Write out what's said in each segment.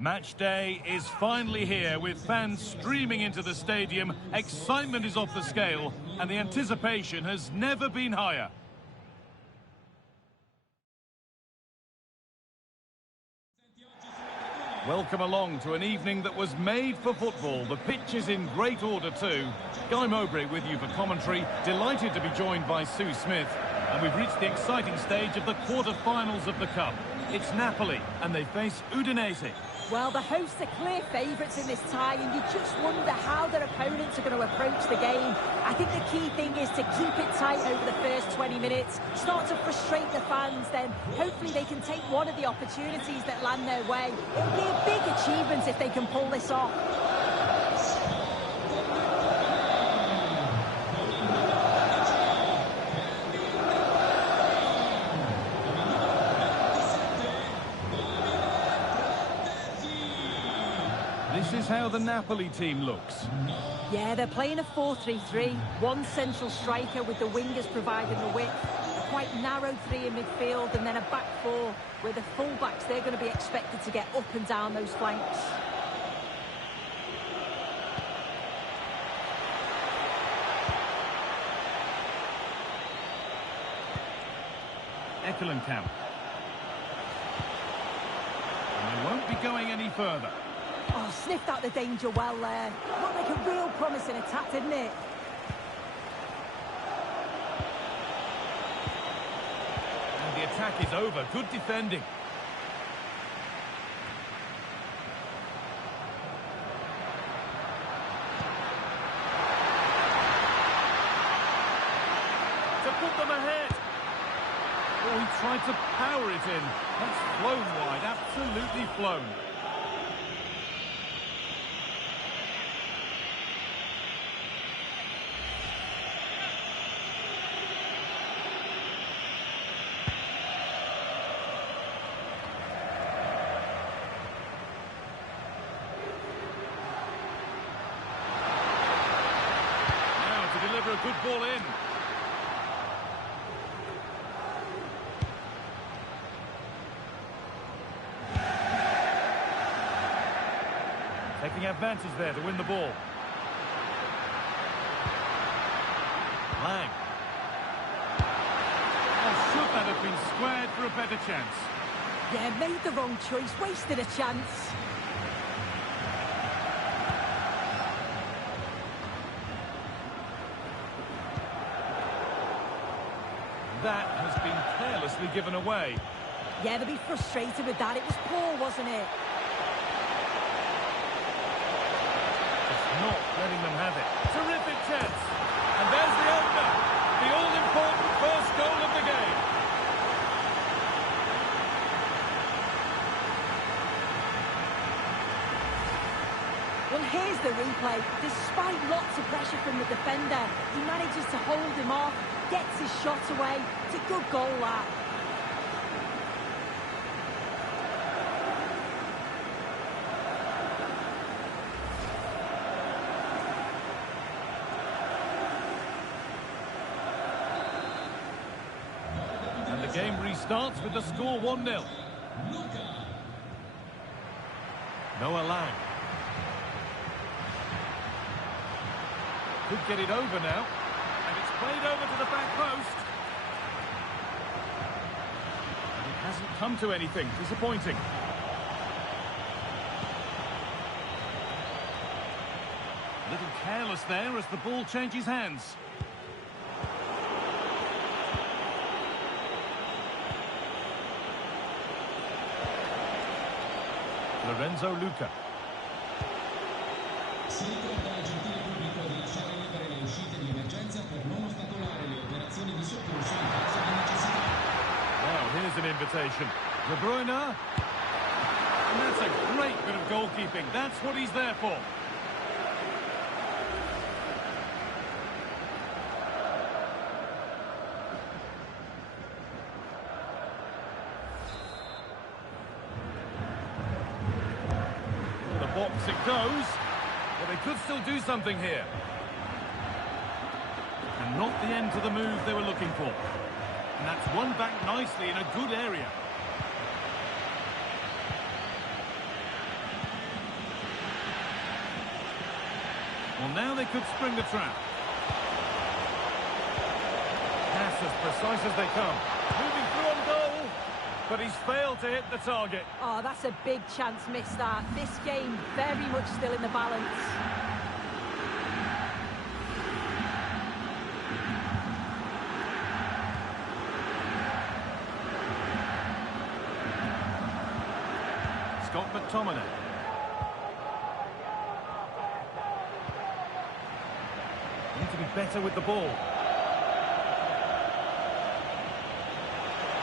Match day is finally here, with fans streaming into the stadium. Excitement is off the scale, and the anticipation has never been higher. Welcome along to an evening that was made for football. The pitch is in great order too. Guy Mowbray with you for commentary. Delighted to be joined by Sue Smith. And we've reached the exciting stage of the quarter-finals of the Cup. It's Napoli, and they face Udinese. Well, the hosts are clear favourites in this tie, and you just wonder how their opponents are going to approach the game. I think the key thing is to keep it tight over the first 20 minutes, start to frustrate the fans, then hopefully they can take one of the opportunities that land their way. It'll be a big achievement if they can pull this off. This is how the Napoli team looks. Yeah, they're playing a 4-3-3. One central striker with the wingers providing the width. A quite narrow three in midfield, and then a back four where the full-backs, they're going to be expected to get up and down those flanks. Camp. And they won't be going any further. Oh, sniffed out the danger well there. Looked like a real promising attack, didn't it? And the attack is over. Good defending. To put them ahead. Oh, he tried to power it in. That's flown wide. Absolutely flown. A good ball in. Taking advantage there to win the ball. Lang. Oh, should that have been squared for a better chance? Yeah, made the wrong choice, wasted a chance. That has been carelessly given away. Yeah, they'll be frustrated with that. It was poor, wasn't it? It's not letting them have it. Terrific chance. And there's the opener. The all-important first goal of the game. Well, here's the replay. Despite lots of pressure from the defender, he manages to hold him off, gets his shot away. It's a good goal, that. And the game restarts with the score 1-0. Noah Lang. Could get it over now. And it's played over to the back post. And it hasn't come to anything. Disappointing. A little careless there as the ball changes hands. Lorenzo Luca. Well, here's an invitation. De Bruyne. And that's a great bit of goalkeeping. That's what he's there for. The box it goes. Well, they could still do something here. And not the end to the move they were looking for. And that's won back nicely in a good area. Well, now they could spring the trap. Pass as precise as they come. Moving through on goal, but he's failed to hit the target. Oh, that's a big chance missed that. This game very much still in the balance. Scott McTominay. Need to be better with the ball.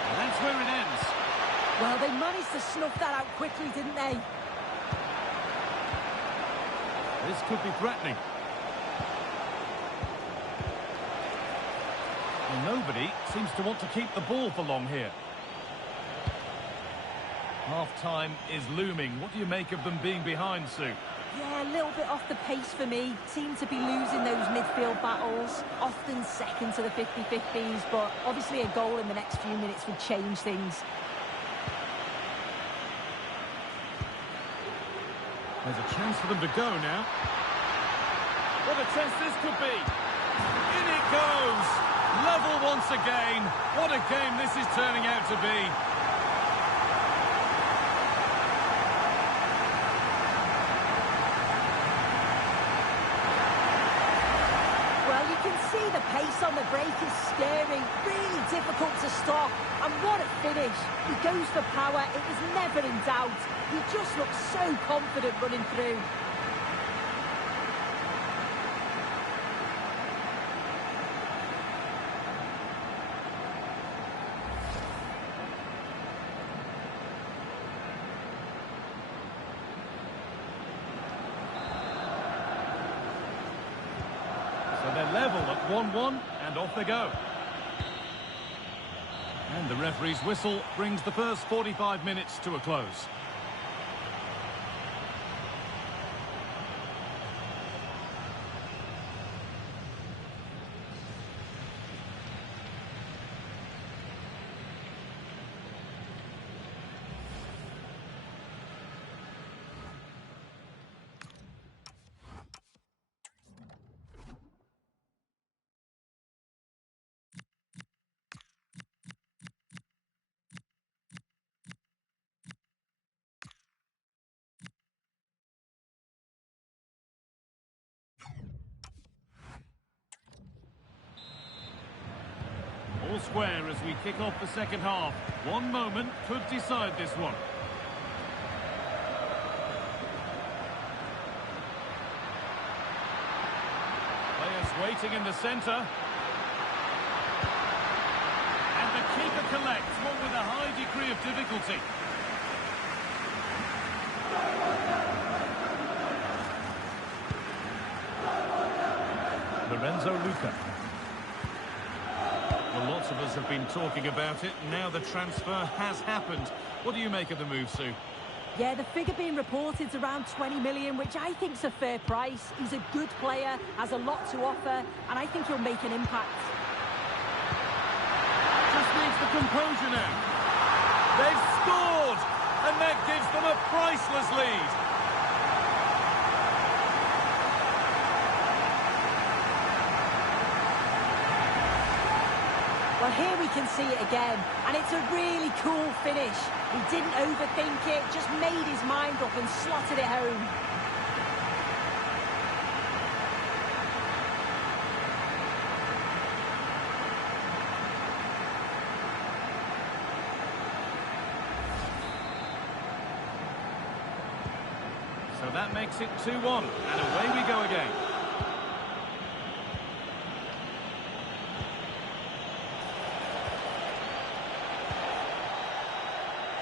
And that's where it ends. Well, they managed to snuff that out quickly, didn't they? This could be threatening. Well, nobody seems to want to keep the ball for long here. Half-time is looming. What do you make of them being behind, Sue? Yeah, a little bit off the pace for me. Seem to be losing those midfield battles. Often second to the 50-50s, but obviously a goal in the next few minutes would change things. There's a chance for them to go now. What a test this could be. In it goes. Level once again. What a game this is turning out to be. See, the pace on the break is scary, really difficult to stop. And what a finish. He goes for power. It was never in doubt. He just looks so confident running through. So they're level at 1-1, and off they go. And the referee's whistle brings the first 45 minutes to a close. All square as we kick off the second half. One moment could decide this one. Players waiting in the centre. And the keeper collects, one with a high degree of difficulty. Lorenzo Luca. Well, lots of us have been talking about it. Now the transfer has happened. What do you make of the move, Sue? Yeah, the figure being reported is around 20 million, which I think is a fair price. He's a good player, has a lot to offer, and I think he'll make an impact. Just needs the composure now. They've scored, and that gives them a priceless lead. Well, here we can see it again, and it's a really cool finish. He didn't overthink it, just made his mind up and slotted it home. So that makes it 2-1, and away we go again.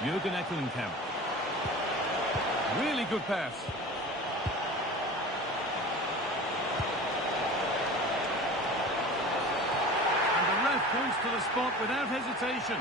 Jürgen Eckelenkamp. Really good pass. And the ref points to the spot without hesitation.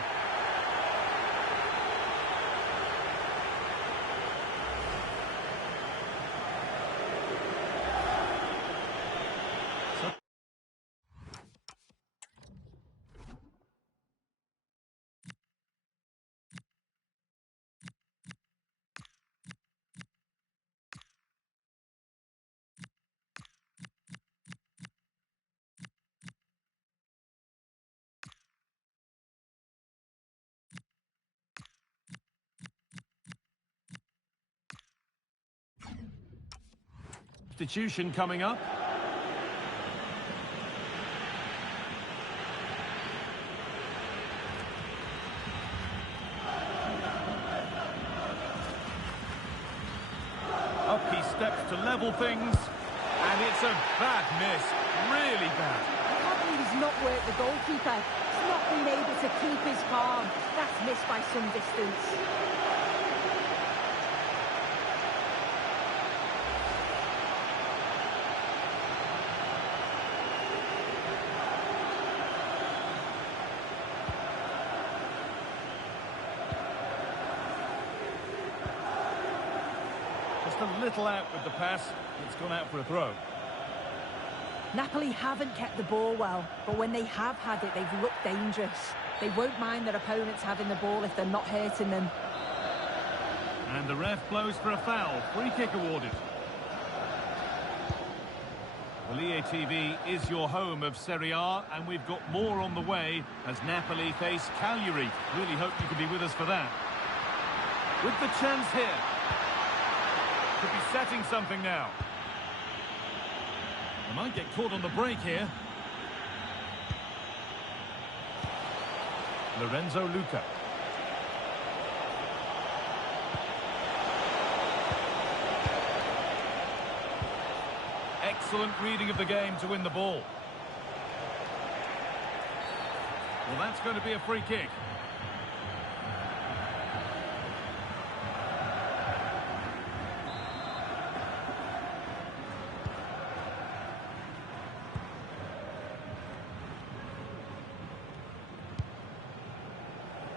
substitution coming up. Up he steps to level things. And it's a bad miss. Really bad. I can't believe he's not worked the goalkeeper. He's not been able to keep his calm. That's missed by some distance. Just a little out with the pass. It's gone out for a throw. Napoli haven't kept the ball well, but when they have had it, they've looked dangerous. They won't mind their opponents having the ball if they're not hurting them. And the ref blows for a foul. Free kick awarded. Well, EA TV is your home of Serie A, and we've got more on the way as Napoli face Cagliari. Really hope you can be with us for that. With the chance here. Could be setting something now. They might get caught on the break here. Lorenzo Luca. Excellent reading of the game to win the ball. Well, that's going to be a free kick.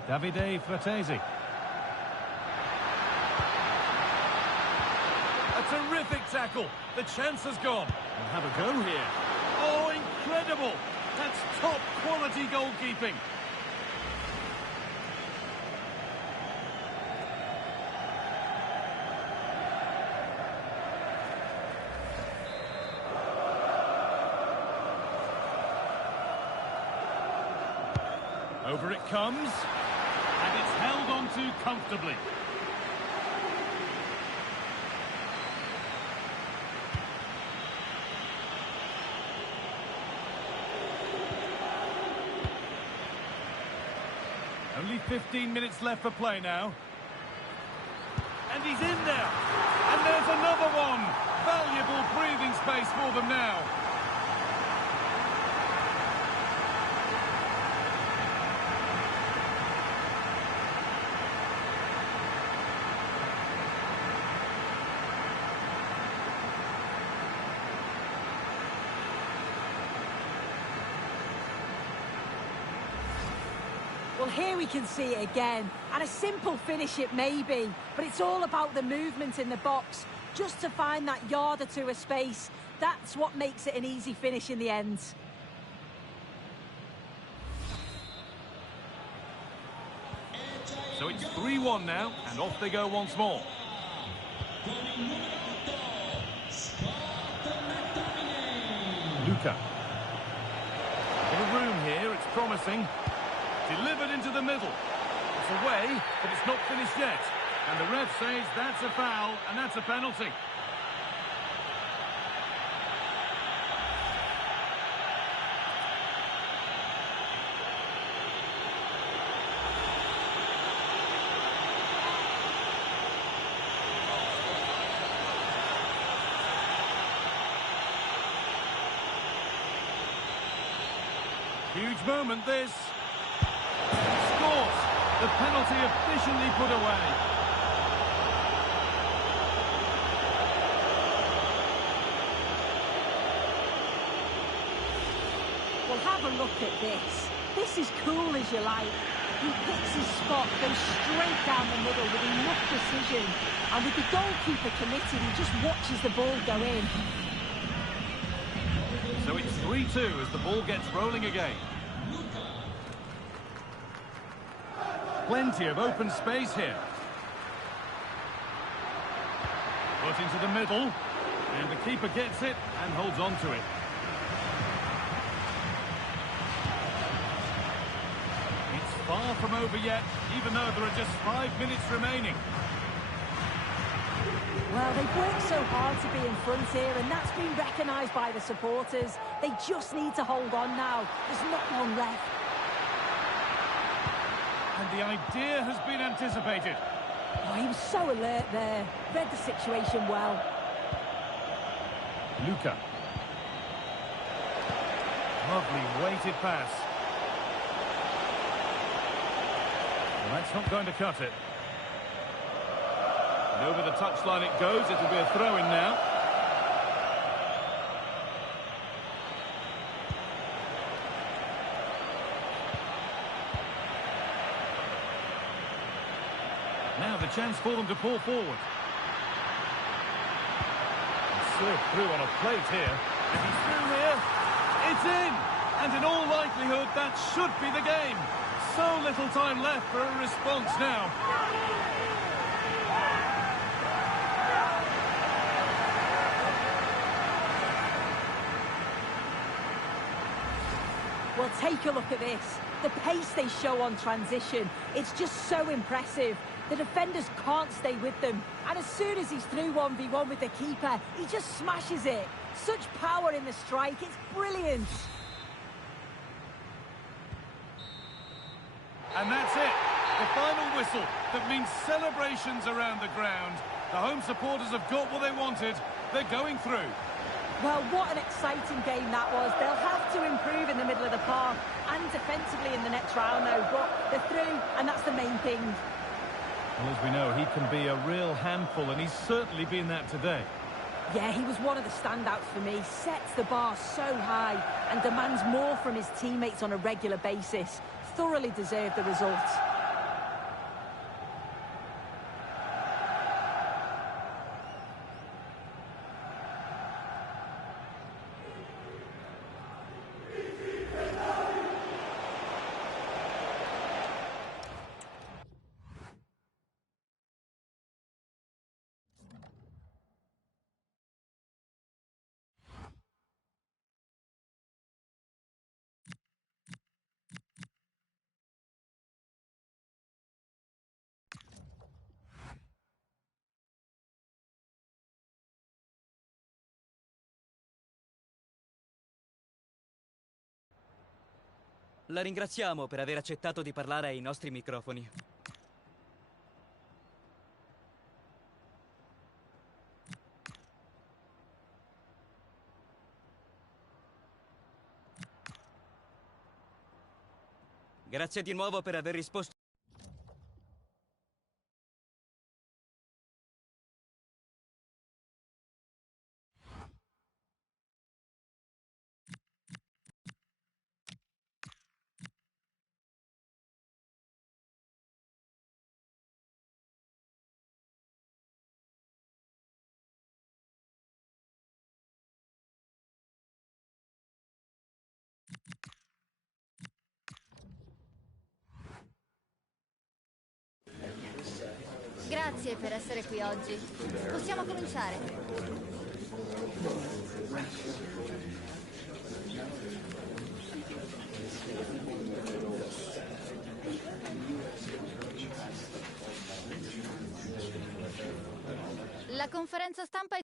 Davide Fratesi. A terrific tackle. The chance has gone. We'll have a go here. Oh, incredible. That's top quality goalkeeping. Over it comes. And it's held on to comfortably. Only 15 minutes left for play now. And he's in there. And there's another one. Valuable breathing space for them now. Well, here we can see it again, and a simple finish it may be, but it's all about the movement in the box, just to find that yard or two of space. That's what makes it an easy finish in the end. So it's 3-1 now, and off they go once more. Luca. Bit of room here, it's promising. Delivered into the middle. It's away, but it's not finished yet. And the ref says that's a foul, and that's a penalty. Huge moment, this. Scores. The penalty officially put away. Well, have a look at this. This is cool as you like. He picks his spot, goes straight down the middle with enough precision. And with the goalkeeper committed, he just watches the ball go in. So it's 3-2 as the ball gets rolling again. Plenty of open space here. Put into the middle. And the keeper gets it and holds on to it. It's far from over yet, even though there are just 5 minutes remaining. Well, they've worked so hard to be in front here, and that's been recognised by the supporters. They just need to hold on now. There's not long left. And the idea has been anticipated. Oh, he was so alert there. Read the situation well. Luca. Lovely weighted pass. Well, that's not going to cut it. And over the touchline it goes. It'll be a throw-in now. Now the chance for them to pull forward. Slid through on a plate here. And he's through here. It's in! And in all likelihood, that should be the game. So little time left for a response now. Well, take a look at this. The pace they show on transition, it's just so impressive. The defenders can't stay with them. And as soon as he's through 1v1 with the keeper, he just smashes it. Such power in the strike, it's brilliant. And that's it. The final whistle that means celebrations around the ground. The home supporters have got what they wanted. They're going through. Well, what an exciting game that was. They'll have to improve in the middle of the park and defensively in the next round, though. But they're through, and that's the main thing. Well, as we know, he can be a real handful, and he's certainly been that today. Yeah, he was one of the standouts for me. Sets the bar so high and demands more from his teammates on a regular basis. Thoroughly deserved the result. La ringraziamo per aver accettato di parlare ai nostri microfoni. Grazie di nuovo per aver risposto. Grazie per essere qui oggi. Possiamo cominciare. La conferenza stampa è...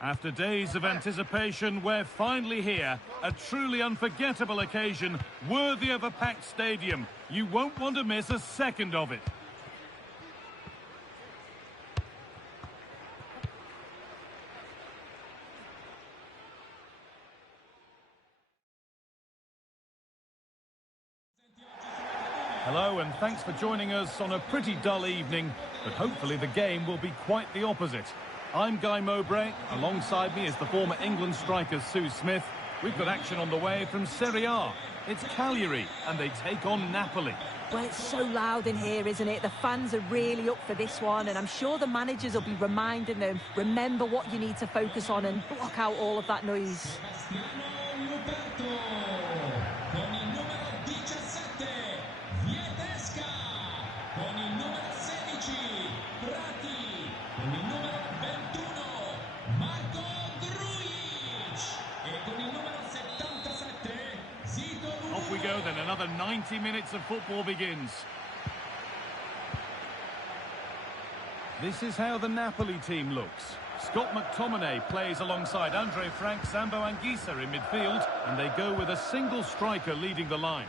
After days of anticipation, we're finally here. A truly unforgettable occasion, worthy of a packed stadium. You won't want to miss a second of it. Hello and thanks for joining us on a pretty dull evening, but hopefully the game will be quite the opposite. I'm Guy Mowbray. Alongside me is the former England striker Sue Smith. We've got action on the way from Serie A. It's Cagliari and they take on Napoli. Well, it's so loud in here, isn't it? The fans are really up for this one, and I'm sure the managers will be reminding them, remember what you need to focus on and block out all of that noise. Off we go then, another 90 minutes of football begins. This is how the Napoli team looks. Scott McTominay plays alongside Andre Frank, Sambo Anguissa in midfield, and they go with a single striker leading the line.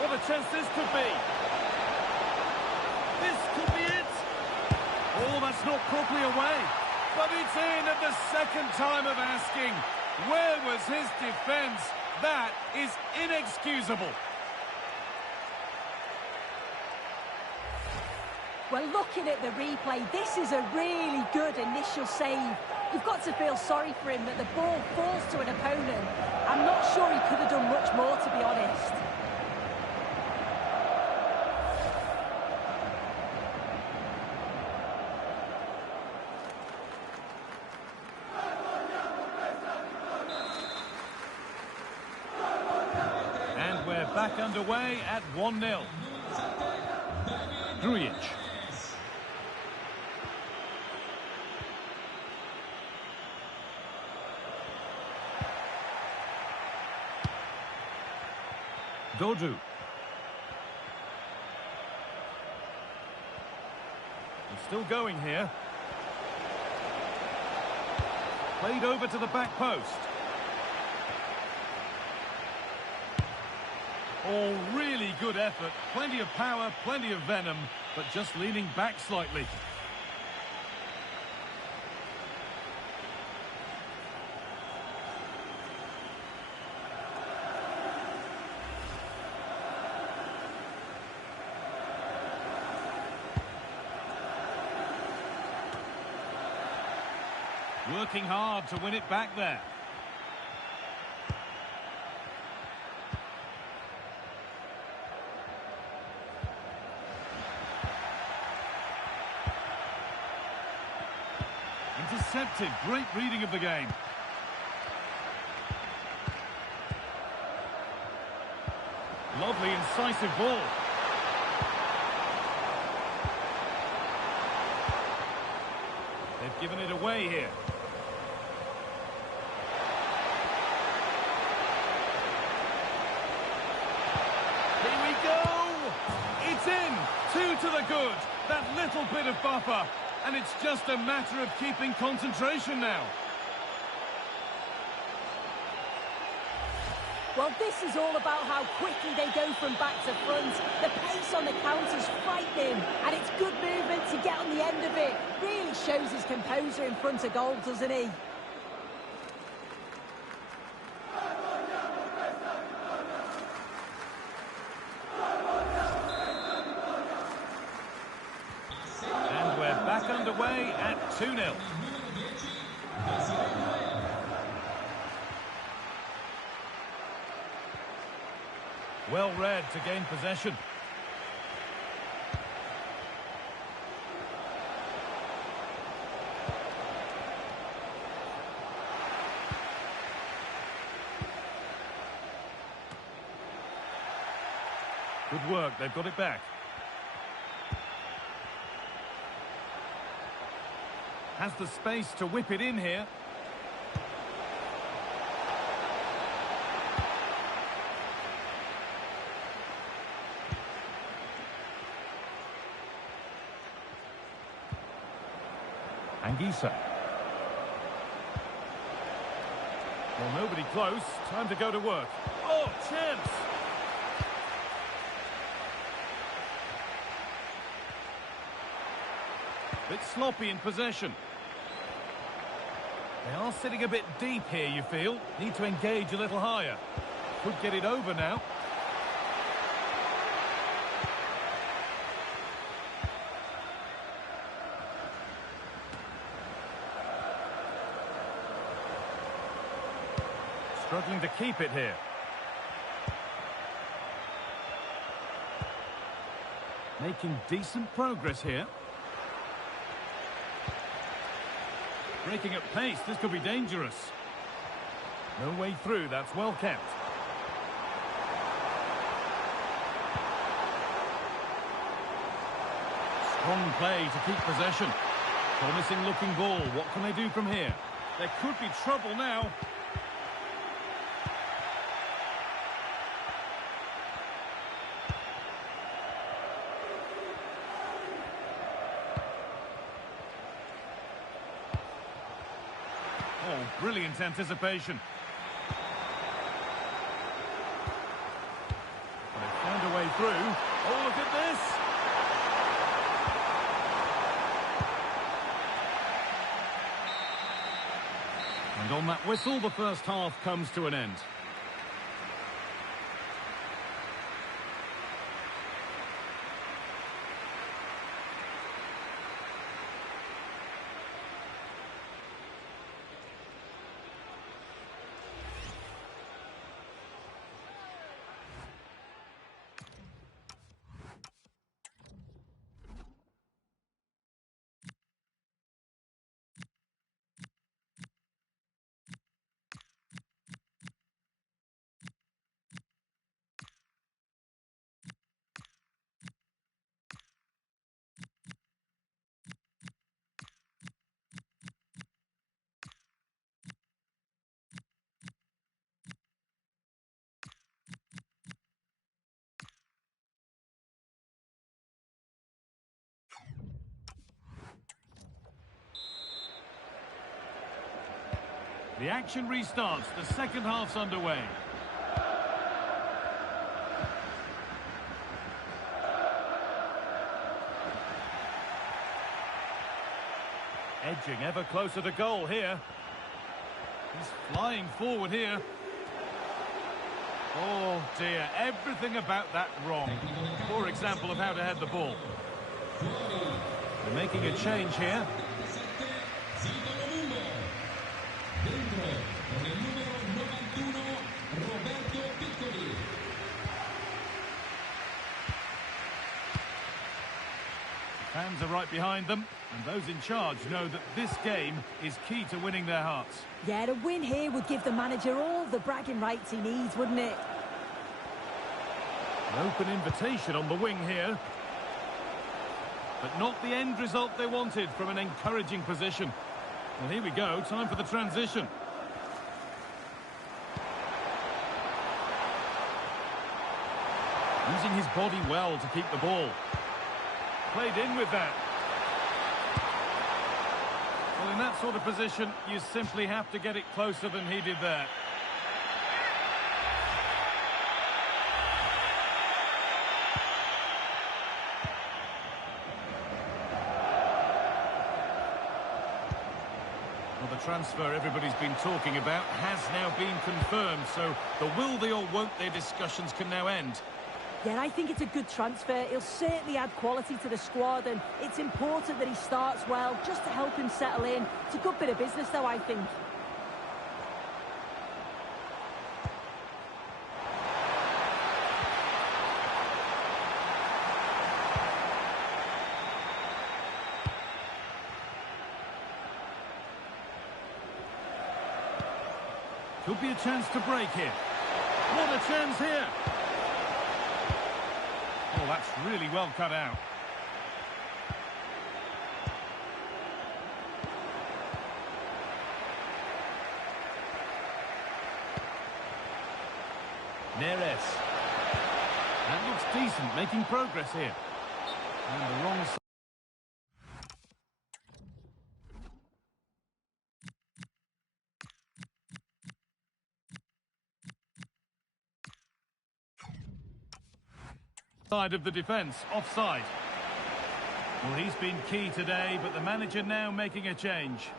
What a chance this could be. This could be it. Oh, that's not properly away. But it's in at the second time of asking. Where was his defence? That is inexcusable. Well, looking at the replay, this is a really good initial save. You've got to feel sorry for him that the ball falls to an opponent. I'm not sure he could have done much more, to be honest. Back underway at 1-0. Grujic. Dodou. He's still going here. Played over to the back post. Oh, really good effort. Plenty of power, plenty of venom, but just leaning back slightly. Working hard to win it back there. Intercepted. Great reading of the game. Lovely, incisive ball. They've given it away here. Here we go! It's in! 2 to the good. That little bit of buffer. And it's just a matter of keeping concentration now. Well, this is all about how quickly they go from back to front. The pace on the counter's frightening, and it's good movement to get on the end of it. Really shows his composure in front of goal, doesn't he? Underway at 2-0. Well read to gain possession. Good work, they've got it back. Has the space to whip it in here. Well, nobody close. Time to go to work. Oh, chance! Bit sloppy in possession. They are sitting a bit deep here, you feel. Need to engage a little higher. Could get it over now. Struggling to keep it here. Making decent progress here. Breaking at pace, this could be dangerous. No way through, that's well kept. Strong play to keep possession. Promising looking ball, what can they do from here? There could be trouble now. Oh, brilliant anticipation. They found a way through. Oh, look at this! And on that whistle, the first half comes to an end. The action restarts. The second half's underway. Edging ever closer to goal here. He's flying forward here. Oh dear, everything about that wrong. Poor example of how to head the ball. They're making a change here. Fans are right behind them, and those in charge know that this game is key to winning their hearts. Yeah, a win here would give the manager all the bragging rights he needs, wouldn't it? An open invitation on the wing here. But not the end result they wanted from an encouraging position. Well, here we go, time for the transition. Using his body well to keep the ball. Played in with that. Well, in that sort of position, you simply have to get it closer than he did there. Well, the transfer everybody's been talking about has now been confirmed, so the will they or won't they discussions can now end. Yeah, I think it's a good transfer. He'll certainly add quality to the squad, and it's important that he starts well, just to help him settle in. It's a good bit of business, though, I think. Could be a chance to break here. What a chance here! Oh, that's really well cut out. Neres. That looks decent, making progress here. And the wrong side. Side of the defence, offside. Well, he's been key today, but the manager now making a change.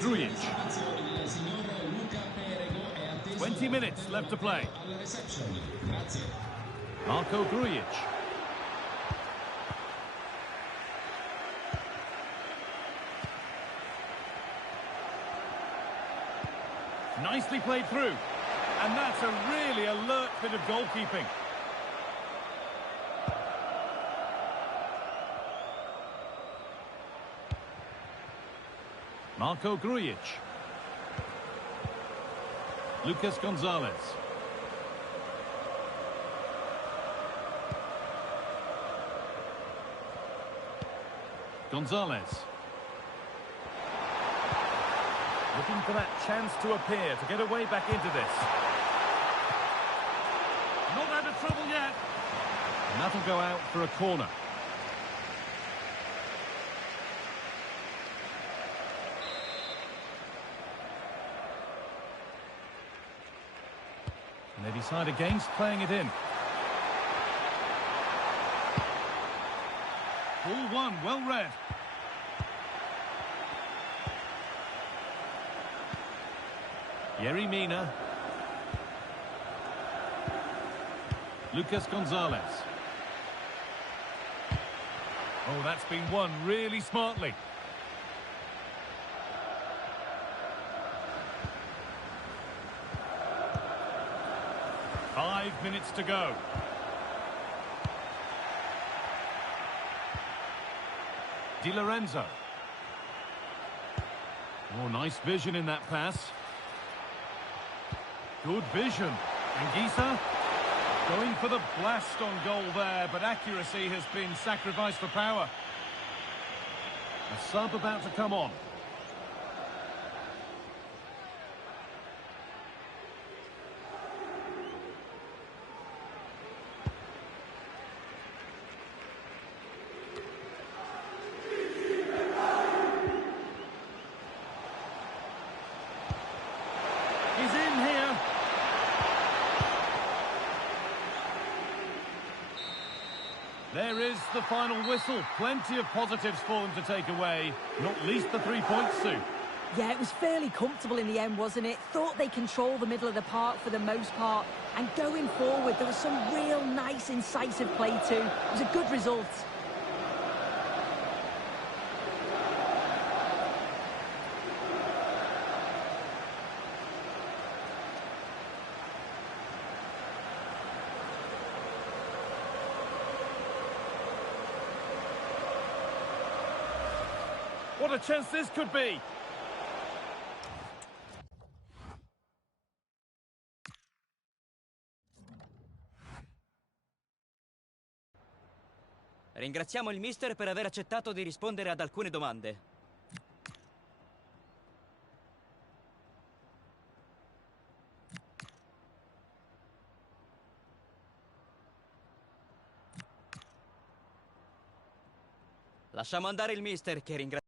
Grujic. 20 minutes left to play. Marco Grujic. Nicely played through. And that's a really alert bit of goalkeeping. Marco Grujic. Lucas Gonzalez. Gonzalez. Looking for that chance to appear, to get away back into this. Not out of trouble yet. And that'll go out for a corner. And they decide against playing it in. Ball one, well read. Yerry Mina. Lucas Gonzalez. Oh, that's been won really smartly. Five minutes to go. Di Lorenzo. Oh, nice vision in that pass. Good vision. Anguissa going for the blast on goal there, but accuracy has been sacrificed for power. A sub about to come on. He's in here. There is the final whistle. Plenty of positives for them to take away, not least the 3 points, Sue. Yeah, it was fairly comfortable in the end, wasn't it? Thought they controlled the middle of the park for the most part. And going forward, there was some real nice, incisive play too. It was a good result. What a chance this could be! Ringraziamo il mister per aver accettato di rispondere ad alcune domande. Lasciamo andare il mister che ringrazia.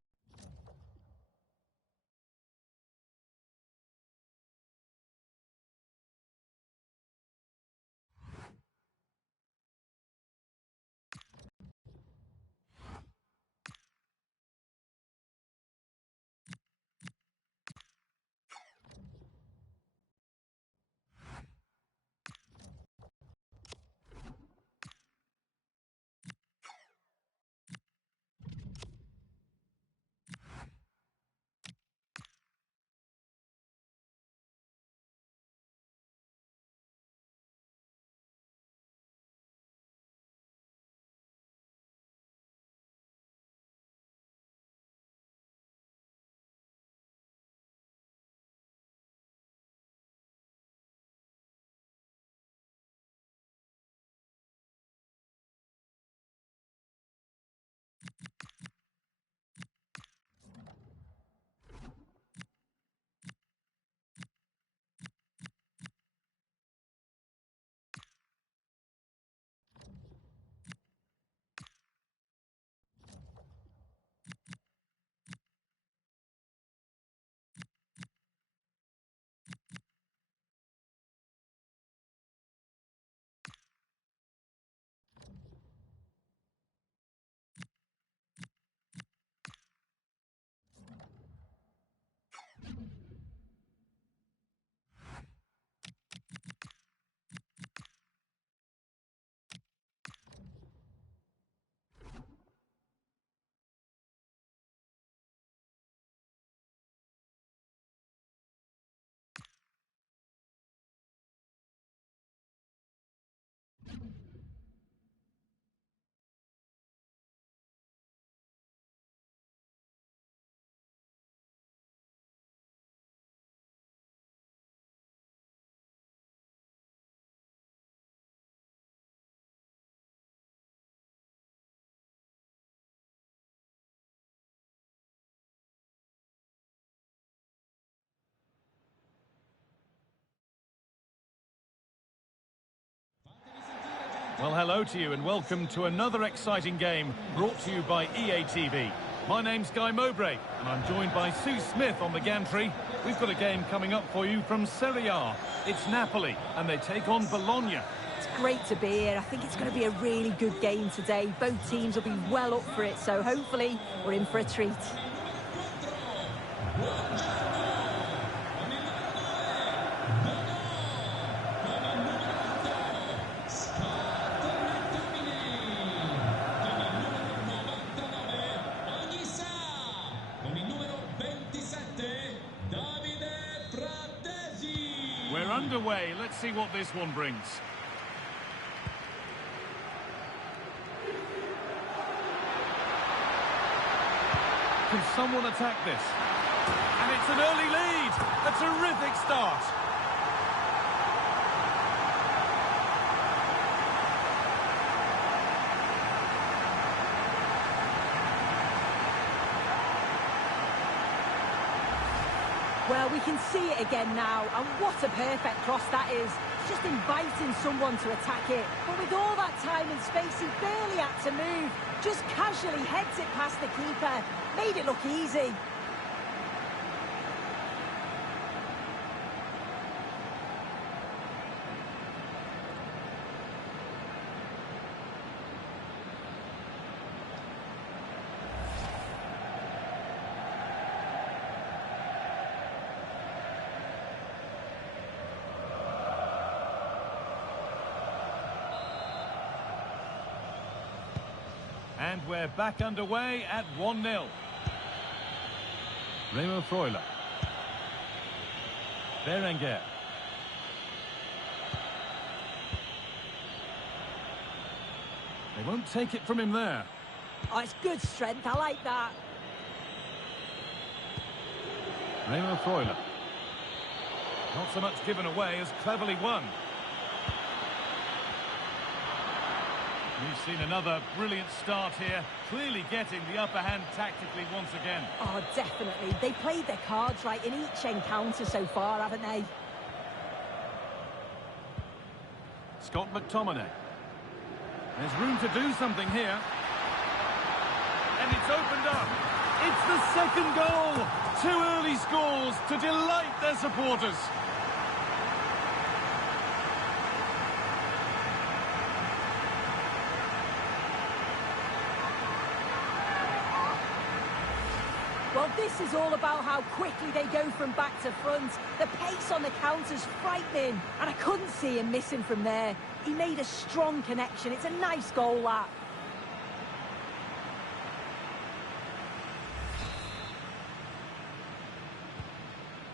Well, hello to you and welcome to another exciting game brought to you by EA TV. My name's Guy Mowbray and I'm joined by Sue Smith on the gantry. We've got a game coming up for you from Serie A. It's Napoli and they take on Bologna. It's great to be here. I think it's going to be a really good game today. Both teams will be well up for it, so hopefully we're in for a treat. We're underway. Let's see what this one brings. Can someone attack this? And it's an early lead. A terrific start. Well, we can see it again now, and what a perfect cross that is. It's just inviting someone to attack it. But with all that time and space, he barely had to move. Just casually heads it past the keeper. Made it look easy. And we're back underway at 1-0. Remo Freuler. Berenguer. They won't take it from him there. Oh, it's good strength. I like that. Remo Freuler. Not so much given away as cleverly won. We've seen another brilliant start here, clearly getting the upper hand tactically once again. Oh, definitely. They played their cards right in each encounter so far, haven't they? Scott McTominay. There's room to do something here. And it's opened up. It's the second goal. 2 early scores to delight their supporters. Well, this is all about how quickly they go from back to front. The pace on the counter's frightening, and I couldn't see him missing from there. He made a strong connection. It's a nice goal, that.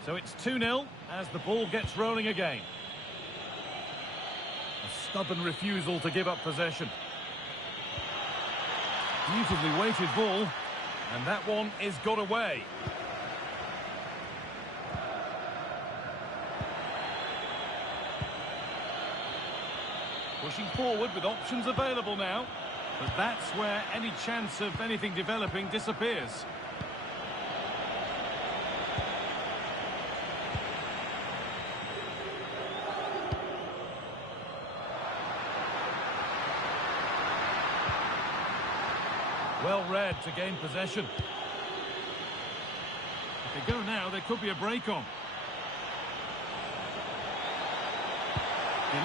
So it's 2-0 as the ball gets rolling again. A stubborn refusal to give up possession. Beautifully weighted ball. And that one is got away. Pushing forward with options available now. But that's where any chance of anything developing disappears. Well read to gain possession. If they go now, there could be a break on.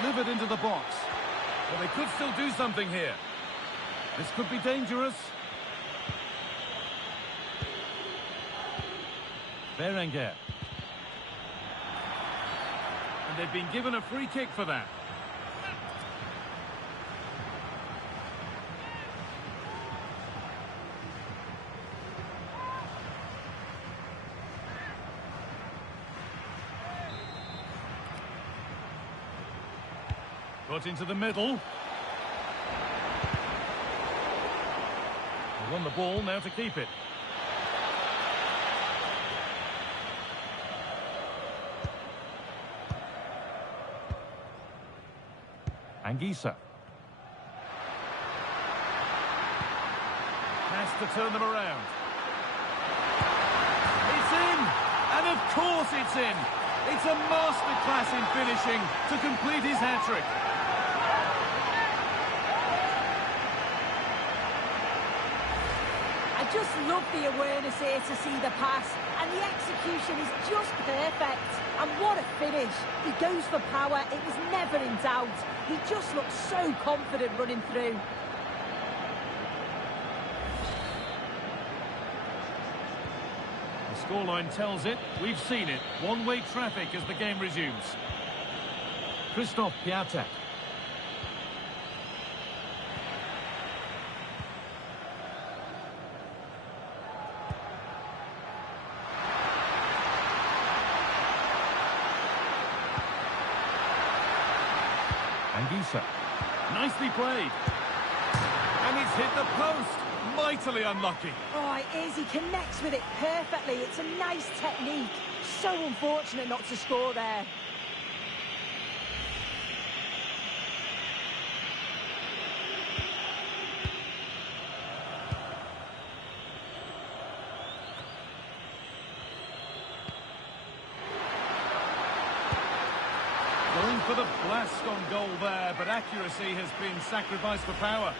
Delivered into the box. Well, they could still do something here. This could be dangerous. Berenguer. And they've been given a free kick for that. Put into the middle. They won the ball, now to keep it. Anguissa. Has to turn them around. It's in! And of course it's in! It's a masterclass in finishing to complete his hat-trick. just love the awareness here to see the pass, and the execution is just perfect. And what a finish. He goes for power, it was never in doubt. He just looks so confident running through. The scoreline tells it, we've seen it. One-way traffic as the game resumes. Christoph Piatek. Anguissa. Nicely played. And he's hit the post. Mightily unlucky. Oh, it is. He connects with it perfectly. It's a nice technique. So unfortunate not to score there. Going for the blast on goal there, but accuracy has been sacrificed for power.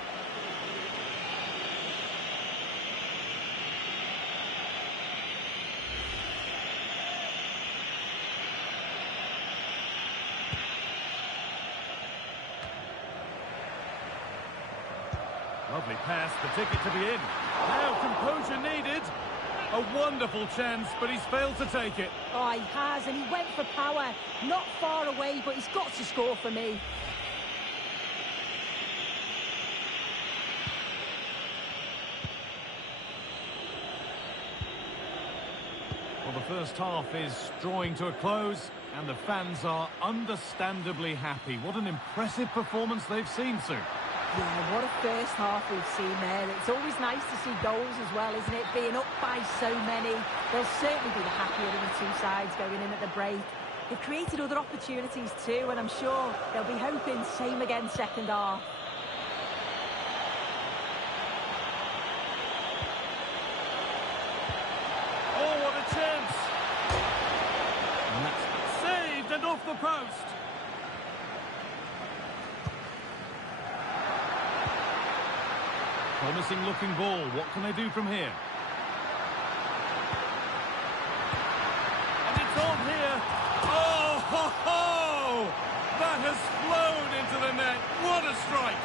Lovely pass, the ticket to be in. Now composure needed. A wonderful chance, but he's failed to take it. Oh, he has, and he went for power. Not far away, but he's got to score for me. Well, the first half is drawing to a close, and the fans are understandably happy. What an impressive performance they've seen, Sue. Yeah, what a first half we've seen there. It's always nice to see goals as well, isn't it? Being up by so many. They'll certainly be the happier of the two sides going in at the break. They've created other opportunities too, and I'm sure they'll be hoping same again second half. Oh, what a chance! And that's saved and off the post. Promising looking ball. What can they do from here? And it's on here. Oh, ho, ho! That has flown into the net. What a strike.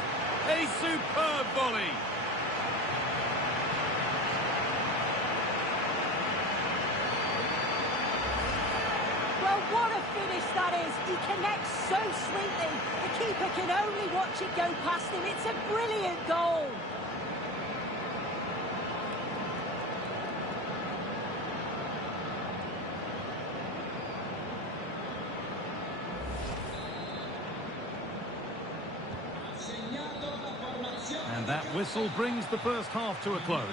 A superb volley. Well, what a finish that is. He connects so sweetly. The keeper can only watch it go past him. It's a brilliant goal. And that whistle brings the first half to a close.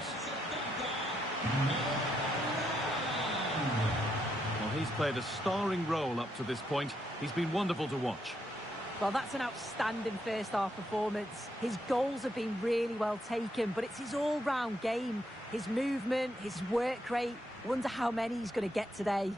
Well, he's played a starring role up to this point. He's been wonderful to watch. Well, that's an outstanding first half performance. His goals have been really well taken, but it's his all-round game. His movement, his work rate. Wonder how many he's going to get today.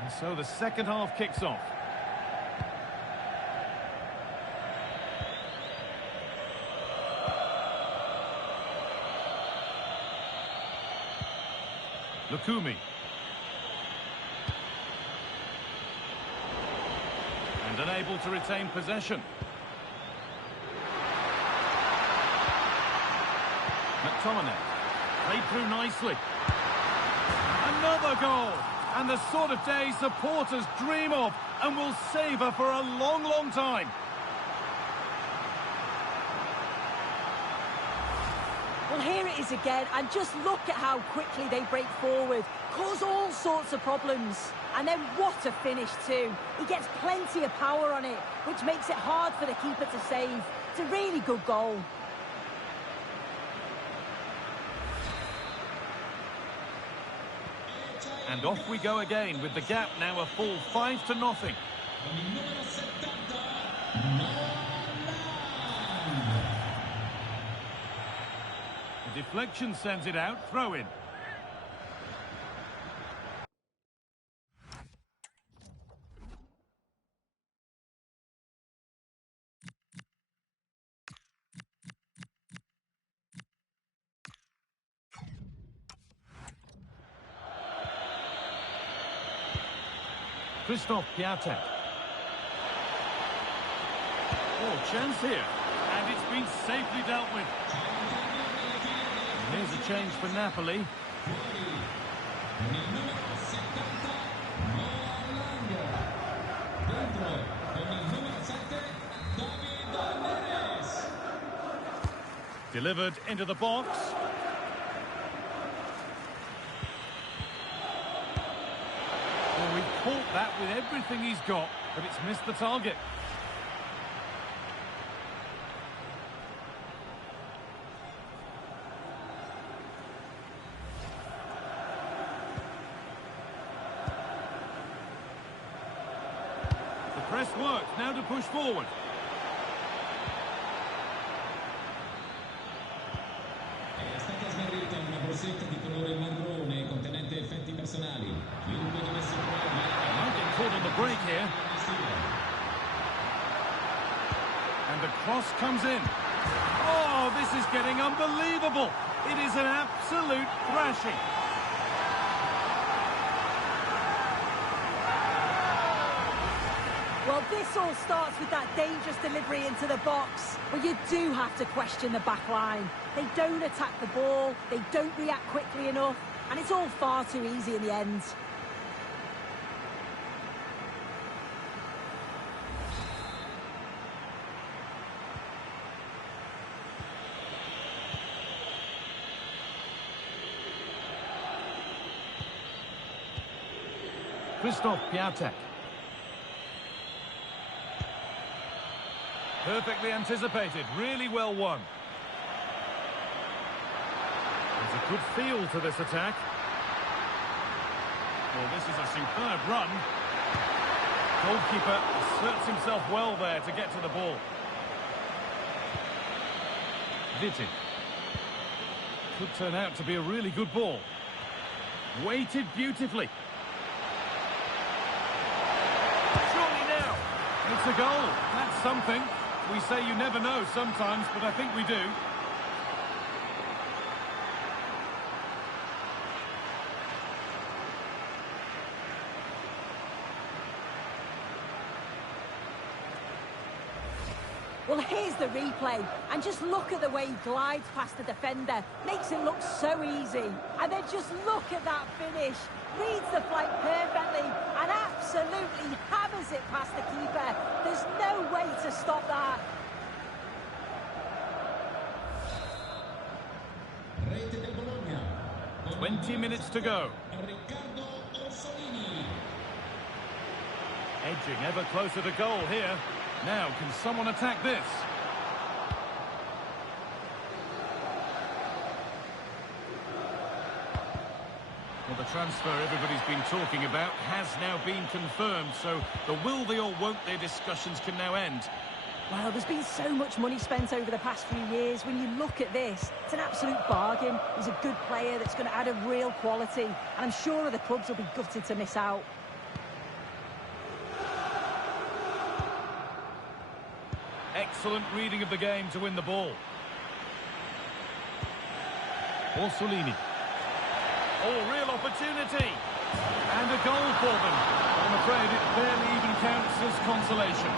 And so the second half kicks off. Lukumi. And unable to retain possession. McTominay. Played through nicely. Another goal! And the sort of day supporters dream of. and will savour for a long, long time. Well, here it is again, and just look at how quickly they break forward, cause all sorts of problems. And then what a finish too. He gets plenty of power on it, which makes it hard for the keeper to save. It's a really good goal. And off we go again, with the gap now a full 5-0. The deflection sends it out, throw in. Pyatek. Oh, chance here. And it's been safely dealt with. And here's a change for Napoli. Delivered into the box. Well, he caught that with everything he's got, but it's missed the target. The press works, now to push forward. Caught on the break here. And the cross comes in. Oh, this is getting unbelievable. It is an absolute thrashing. Well, this all starts with that dangerous delivery into the box. But you do have to question the back line. They don't attack the ball, they don't react quickly enough, and it's all far too easy in the end. Pyatek. Perfectly anticipated, really well won. There's a good feel to this attack. Well, this is a superb run. Goalkeeper asserts himself well there to get to the ball. Tretий. Could turn out to be a really good ball. Weighted beautifully. It's a goal. That's something. We say you never know sometimes, but I think we do. Well, here's the replay, and just look at the way he glides past the defender. Makes it look so easy. And then just look at that finish. Reads the flight perfectly and absolutely hammers it past the keeper. There's no way to stop that. 20 minutes to go. Edging ever closer to goal here. Now, can someone attack this? Well, the transfer everybody's been talking about has now been confirmed, so the will they or won't they discussions can now end. Well, there's been so much money spent over the past few years. When you look at this, it's an absolute bargain. He's a good player that's going to add a real quality, and I'm sure the clubs will be gutted to miss out. Excellent reading of the game to win the ball. Orsolini. Oh, real opportunity. And a goal for them. I'm afraid it barely even counts as consolation.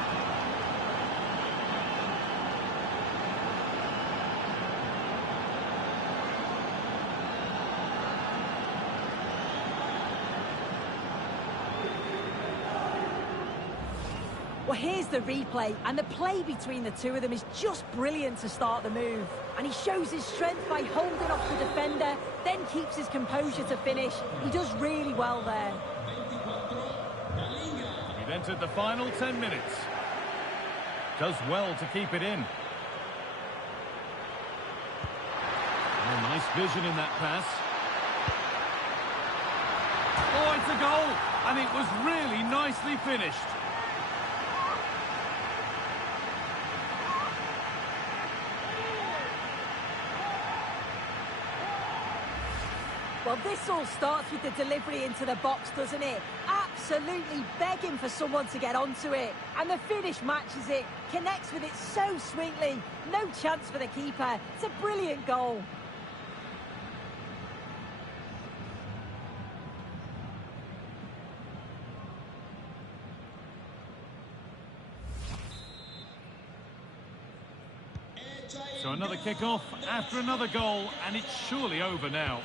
Well, here's the replay, and the play between the two of them is just brilliant to start the move. And he shows his strength by holding off the defender, then keeps his composure to finish. He does really well there. We've entered the final 10 minutes. Does well to keep it in. Oh, nice vision in that pass. Oh, it's a goal, and it was really nicely finished. Well, this all starts with the delivery into the box, doesn't it? Absolutely begging for someone to get onto it. And the finish matches it, connects with it so sweetly. No chance for the keeper. It's a brilliant goal. So another kick-off after another goal, and it's surely over now.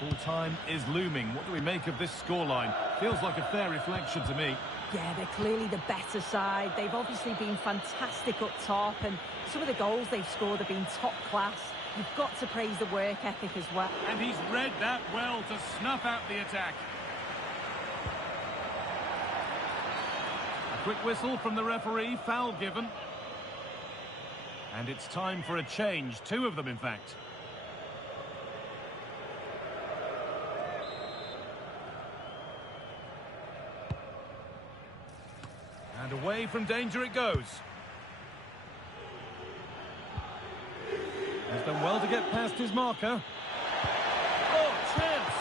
Full time is looming. What do we make of this scoreline? Feels like a fair reflection to me. Yeah, they're clearly the better side. They've obviously been fantastic up top, and some of the goals they've scored have been top class. You've got to praise the work ethic as well. And he's read that well to snuff out the attack. A quick whistle from the referee, foul given. And it's time for a change, two of them in fact. And away from danger it goes. Has done well to get past his marker. Oh, chance!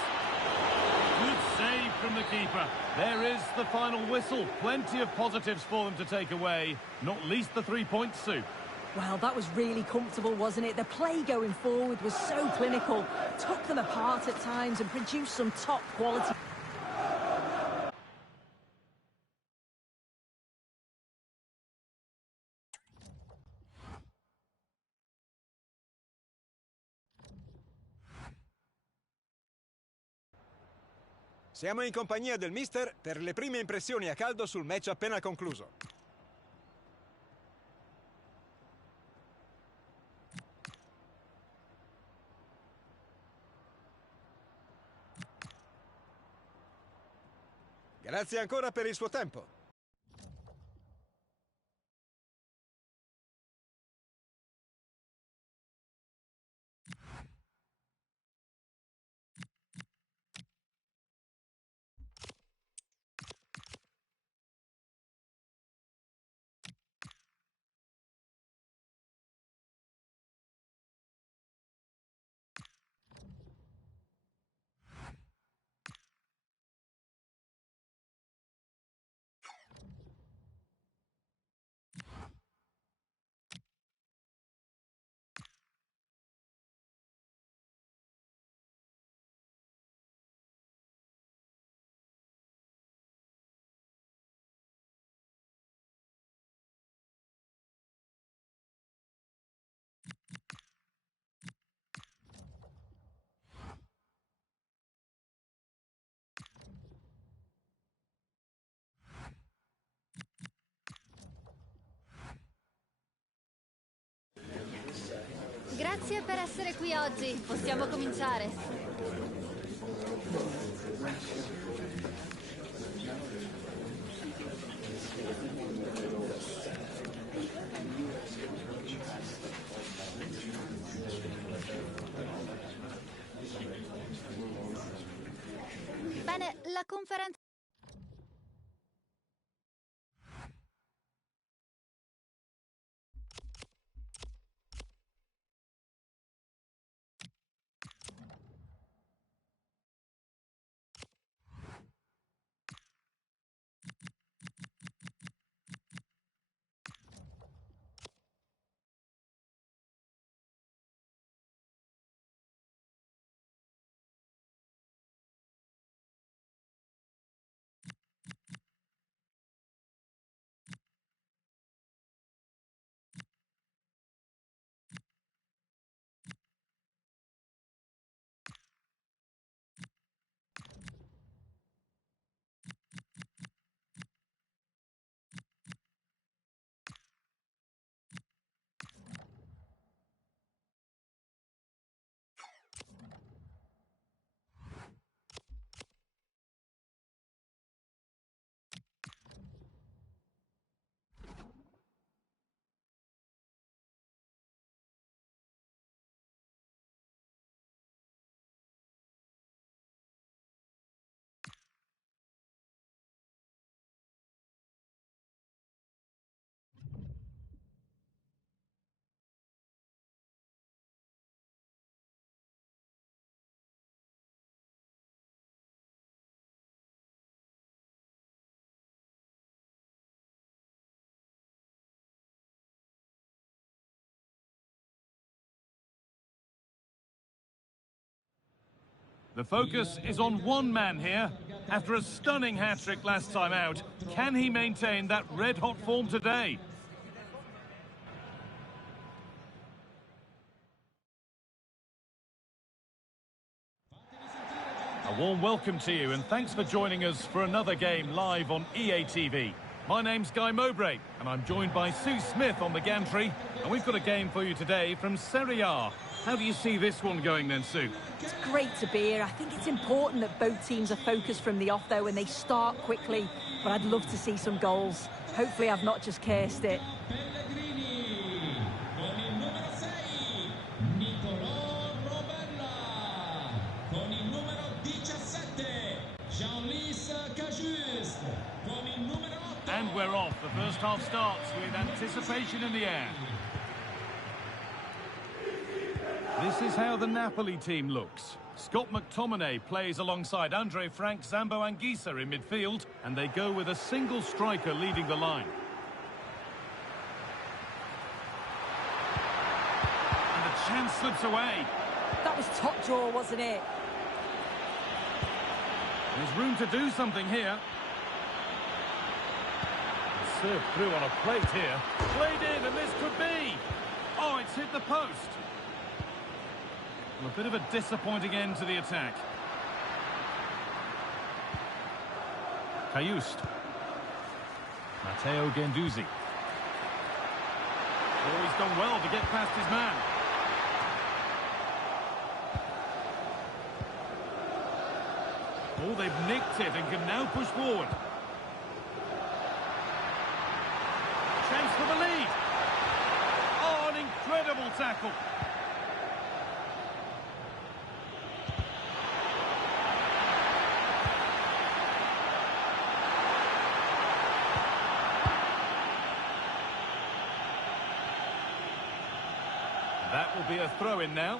Good save from the keeper. There is the final whistle. Plenty of positives for them to take away, not least the 3 points, Sue. Well, that was really comfortable, wasn't it? The play going forward was so clinical, took them apart at times and produced some top quality. Siamo in compagnia del mister per le prime impressioni a caldo sul match appena concluso. Grazie ancora per il suo tempo. Grazie per essere qui oggi. Possiamo cominciare. Bene, la conferenza... The focus is on one man here. After a stunning hat-trick last time out, can he maintain that red-hot form today? A warm welcome to you and thanks for joining us for another game live on EA TV. My name's Guy Mowbray and I'm joined by Sue Smith on the gantry, and we've got a game for you today from Serie A. How do you see this one going then, Sue? It's great to be here. I think it's important that both teams are focused from the off though and they start quickly, but I'd love to see some goals. Hopefully I've not just cursed it. And we're off. The first half starts with anticipation in the air. This is how the Napoli team looks. Scott McTominay plays alongside Andre Frank, Zambo Anguissa in midfield, and they go with a single striker leading the line. And the chance slips away. That was top draw, wasn't it? There's room to do something here. Served through on a plate here. Played in, and this could be. Oh, it's hit the post. Well, a bit of a disappointing end to the attack. Cajuste. Matteo Guendouzi. Oh, he's done well to get past his man. Oh, they've nicked it and can now push forward. Chance for the lead. Oh, an incredible tackle. That will be a throw-in now.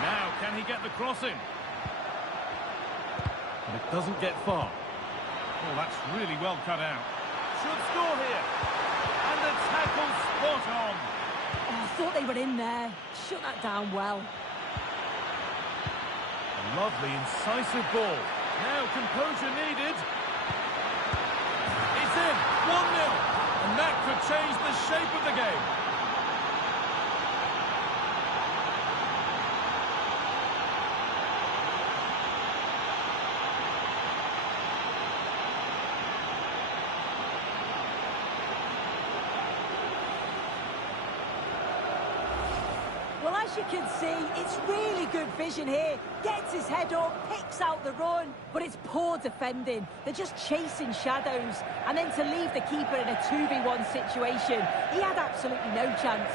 Now, can he get the cross in? But it doesn't get far. Oh, that's really well cut out. Should score here. And the tackle spot on. Oh, I thought they were in there. Shut that down well. A lovely, incisive ball. Now composure needed. It's in. 1-0. And that could change the shape of the game. Well, as you can see, it's really good vision here. Gets his head up, picks out the run, but it's poor defending. They're just chasing shadows. And then to leave the keeper in a 2v1 situation, he had absolutely no chance.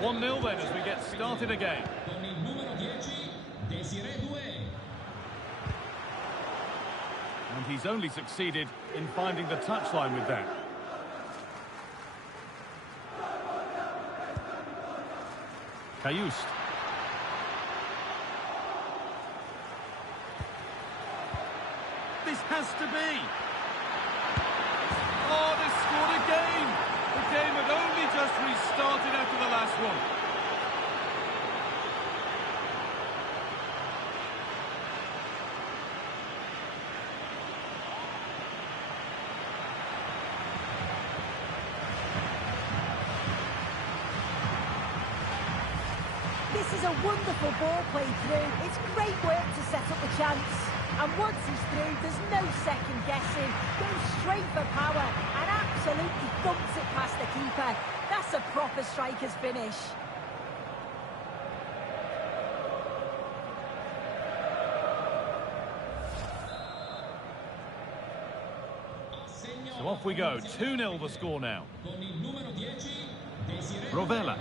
One 1-0 then as we get started again. And he's only succeeded in finding the touchline with that. Cajuste. This has to be. Oh, they scored again. The game had only just restarted after the last one. This is a wonderful ball played through. It's great work to set up the chance. And once he's through, there's no second guessing. Goes straight for power and absolutely thumps it past the keeper. That's a proper striker's finish. So off we go. 2-0 the score now. Rovella.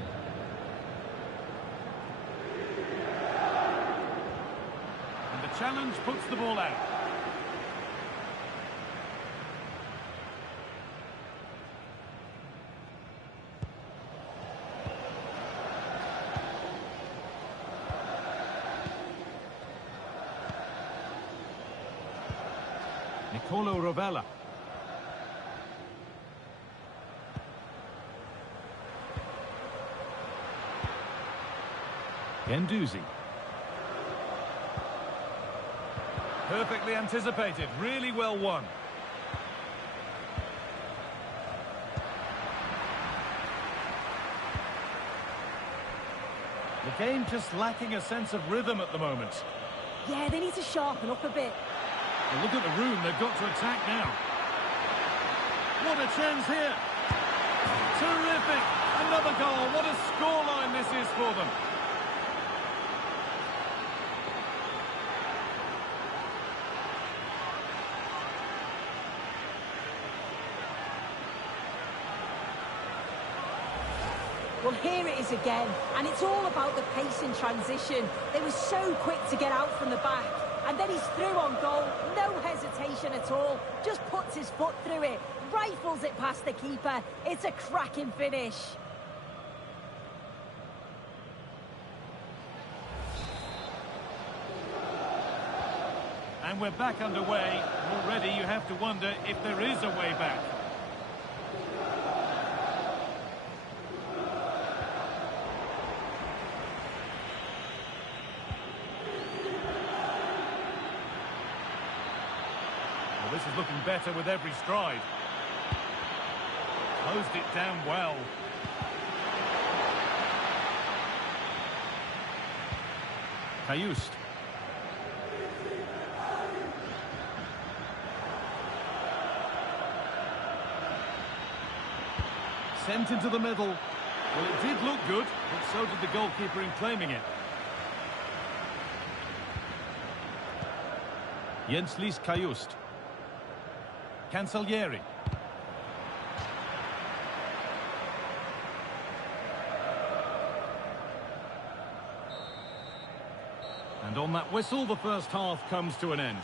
The challenge puts the ball out. Colo Rovella. Gendouzi. Perfectly anticipated, really well won. The game just lacking a sense of rhythm at the moment. Yeah, they need to sharpen up a bit. Well, look at the room they've got to attack now. What a chance here. Terrific. Another goal. What a scoreline this is for them. Well, here it is again, and it's all about the pace in transition. They were so quick to get out from the back, and then he's through on goal, no hesitation at all, just puts his foot through it, rifles it past the keeper. It's a cracking finish. And we're back underway. Already you have to wonder if there is a way back. Well, this is looking better with every stride. Closed it down well. Cajuste. Sent into the middle. Well, it did look good, but so did the goalkeeper in claiming it. Jens Lies Cajuste. Cancellieri. And on that whistle, the first half comes to an end.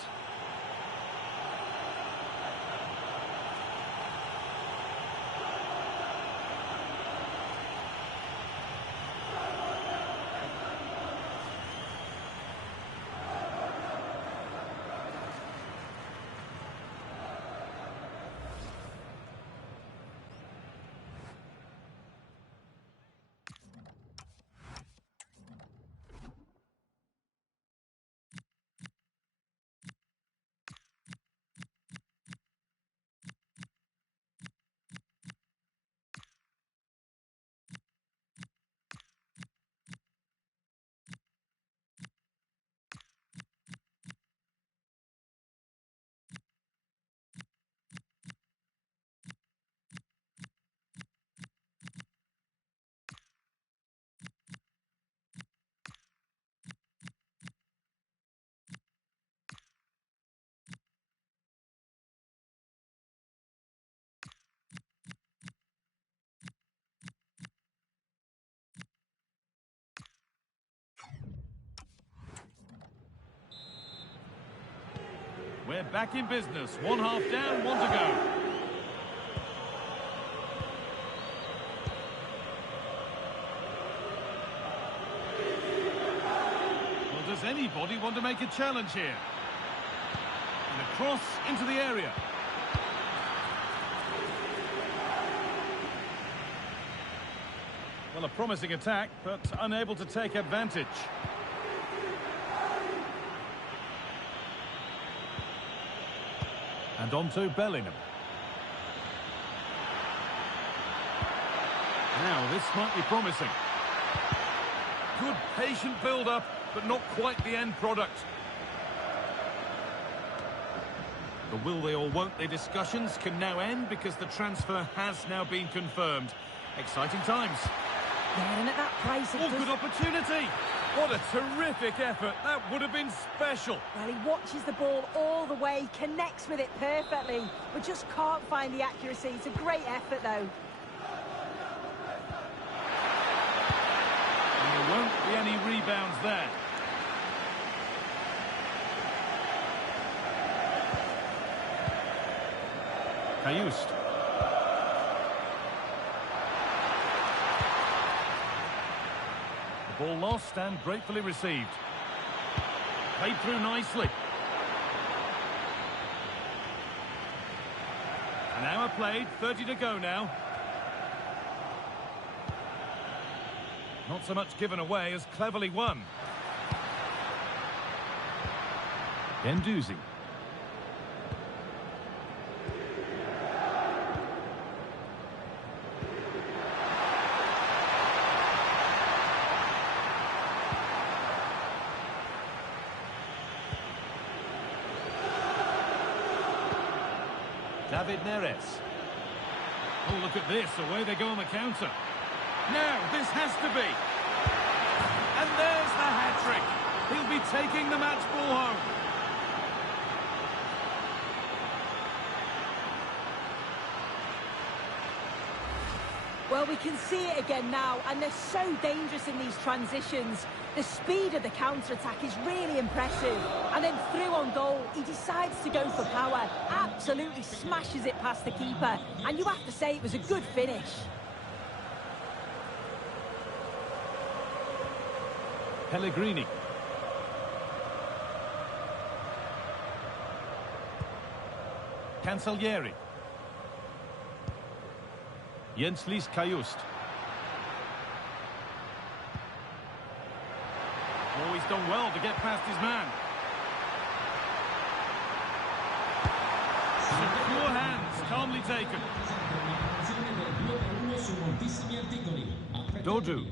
We're back in business. One half down, one to go. Well, does anybody want to make a challenge here? And a cross into the area. Well, a promising attack, but unable to take advantage. And on to Bellingham. Now, this might be promising. Good, patient build-up, but not quite the end product. The will they or won't they discussions can now end because the transfer has now been confirmed. Exciting times. Yeah, and at that price... Good opportunity. What a terrific effort. That would have been special. Well, he watches the ball all the way, connects with it perfectly, but just can't find the accuracy. It's a great effort, though. And there won't be any rebounds there. Cajuste. Ball lost and gratefully received. Played through nicely. An hour played, 30 to go now. Not so much given away as cleverly won. Gendouzi. David Neres. Oh, look at this. Away they go on the counter. Now, this has to be. And there's the hat-trick. He'll be taking the match ball home. Well, we can see it again now, and they're so dangerous in these transitions. The speed of the counter-attack is really impressive. And then through on goal, he decides to go for power. Absolutely smashes it past the keeper. And you have to say it was a good finish. Pellegrini. Cancellieri. Jenslis Kajust. Oh, he's done well to get past his man. Secure hands, calmly taken. Dodu.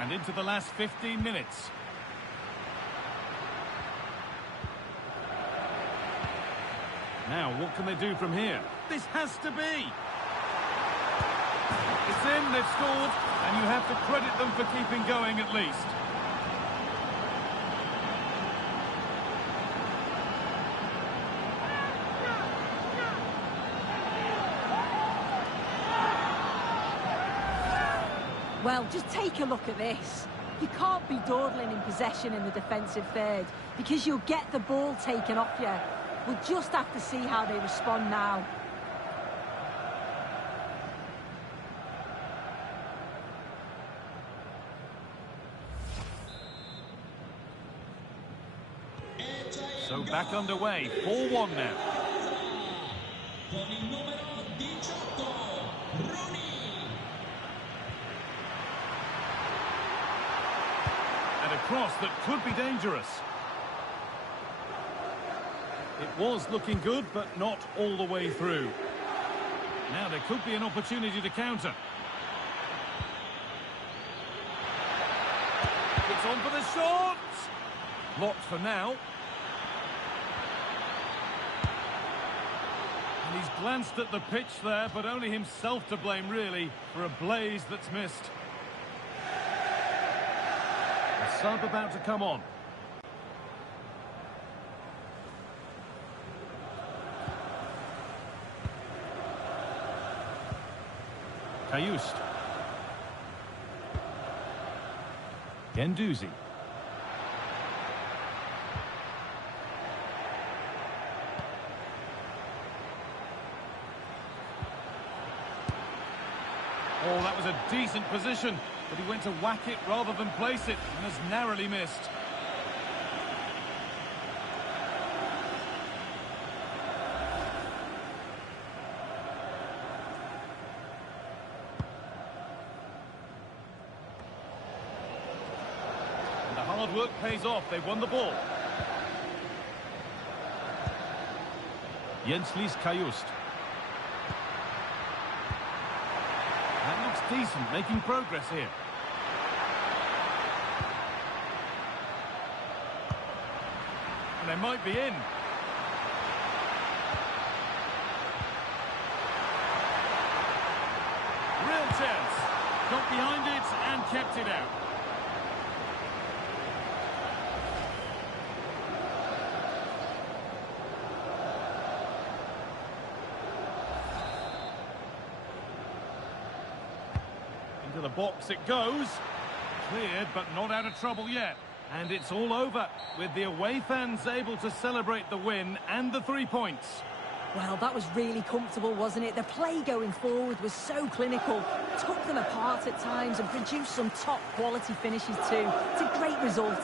And into the last 15 minutes. Now, what can they do from here? This has to be! It's in, they've scored, and you have to credit them for keeping going at least. Well, just take a look at this. You can't be dawdling in possession in the defensive third because you'll get the ball taken off you. We'll just have to see how they respond now. So back underway, 4-1 now. And a cross that could be dangerous. It was looking good, but not all the way through. Now there could be an opportunity to counter. It's on for the shot! Blocked for now. And he's glanced at the pitch there, but only himself to blame, really, for a blaze that's missed. The sub about to come on. Kajust. Gendouzi. Oh, that was a decent position, but he went to whack it rather than place it and has narrowly missed. And the hard work pays off. They've won the ball. Jenslis Kajust. That looks decent, making progress here. And they might be in. Real chance. Got behind it and kept it out. Into the box it goes. Cleared, but not out of trouble yet. And it's all over, with the away fans able to celebrate the win and the 3 points. Well, that was really comfortable, wasn't it? The play going forward was so clinical, took them apart at times and produced some top-quality finishes too. It's a great result.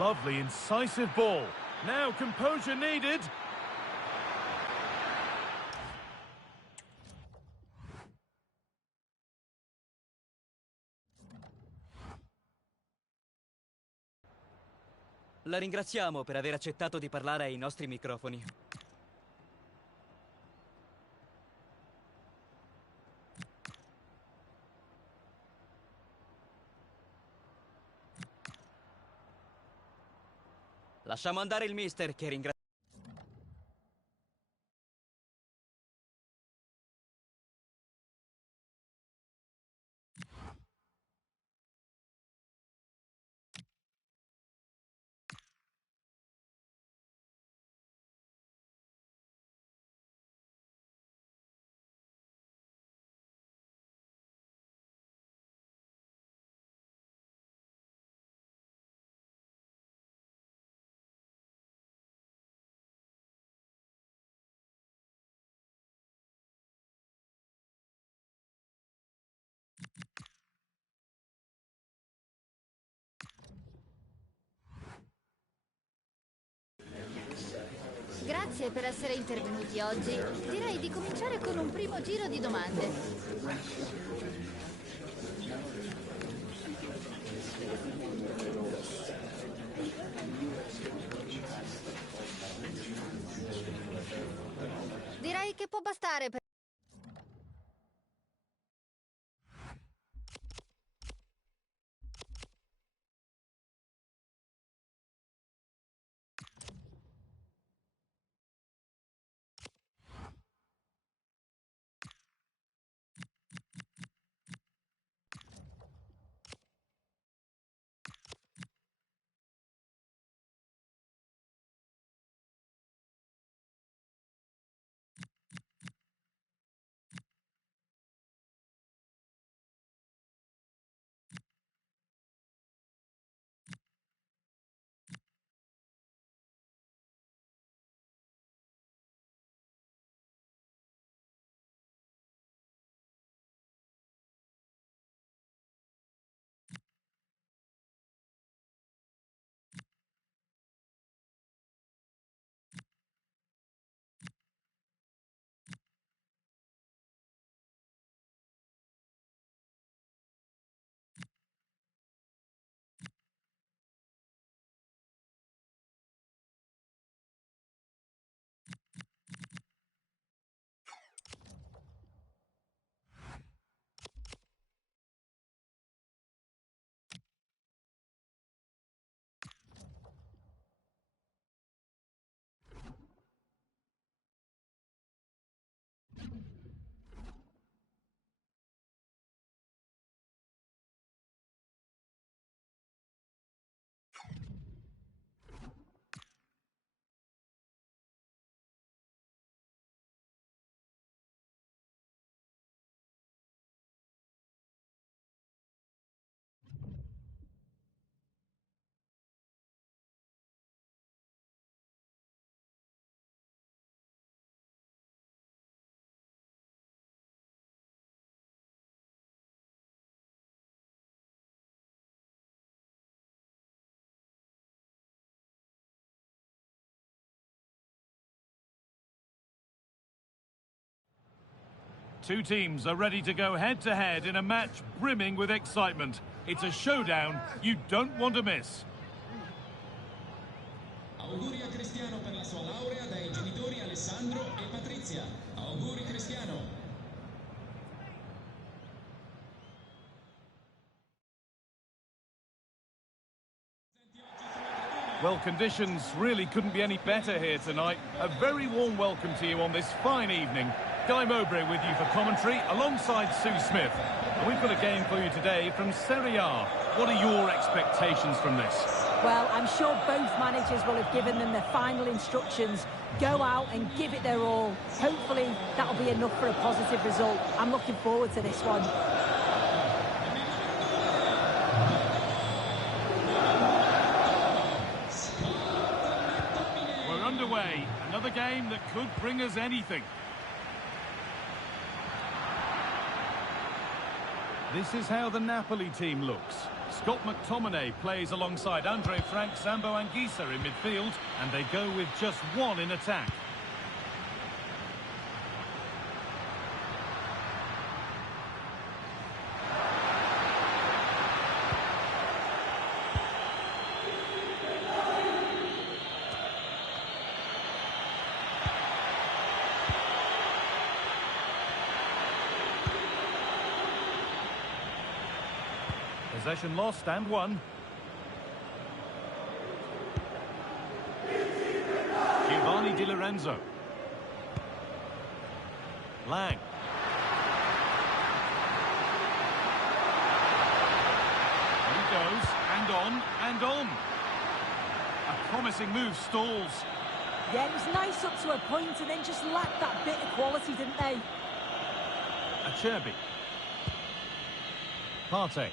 Lovely, incisive ball. Now composure needed. La ringraziamo per aver accettato di parlare ai nostri microfoni. Lasciamo andare il mister che ringrazia. Grazie per essere intervenuti oggi. Direi di cominciare con un primo giro di domande. Direi che può bastare per... Two teams are ready to go head-to-head in a match brimming with excitement. It's a showdown you don't want to miss. Auguri a Cristiano per la sua laurea dai genitori Alessandro e Patrizia. Auguri Cristiano. Well, conditions really couldn't be any better here tonight. A very warm welcome to you on this fine evening. Guy Mowbray with you for commentary alongside Sue Smith. And we've got a game for you today from Serie A. What are your expectations from this? Well, I'm sure both managers will have given them their final instructions. Go out and give it their all. Hopefully, that'll be enough for a positive result. I'm looking forward to this one. We're underway. Another game that could bring us anything. This is how the Napoli team looks. Scott McTominay plays alongside Andre Frank, Sambo Anguissa in midfield, and they go with just one in attack. Possession lost and won. Giovanni Di Lorenzo. Lang. There he goes, and on, and on. A promising move stalls. Yeah, it was nice up to a point and then just lacked that bit of quality, didn't they? Acerbi. Partey.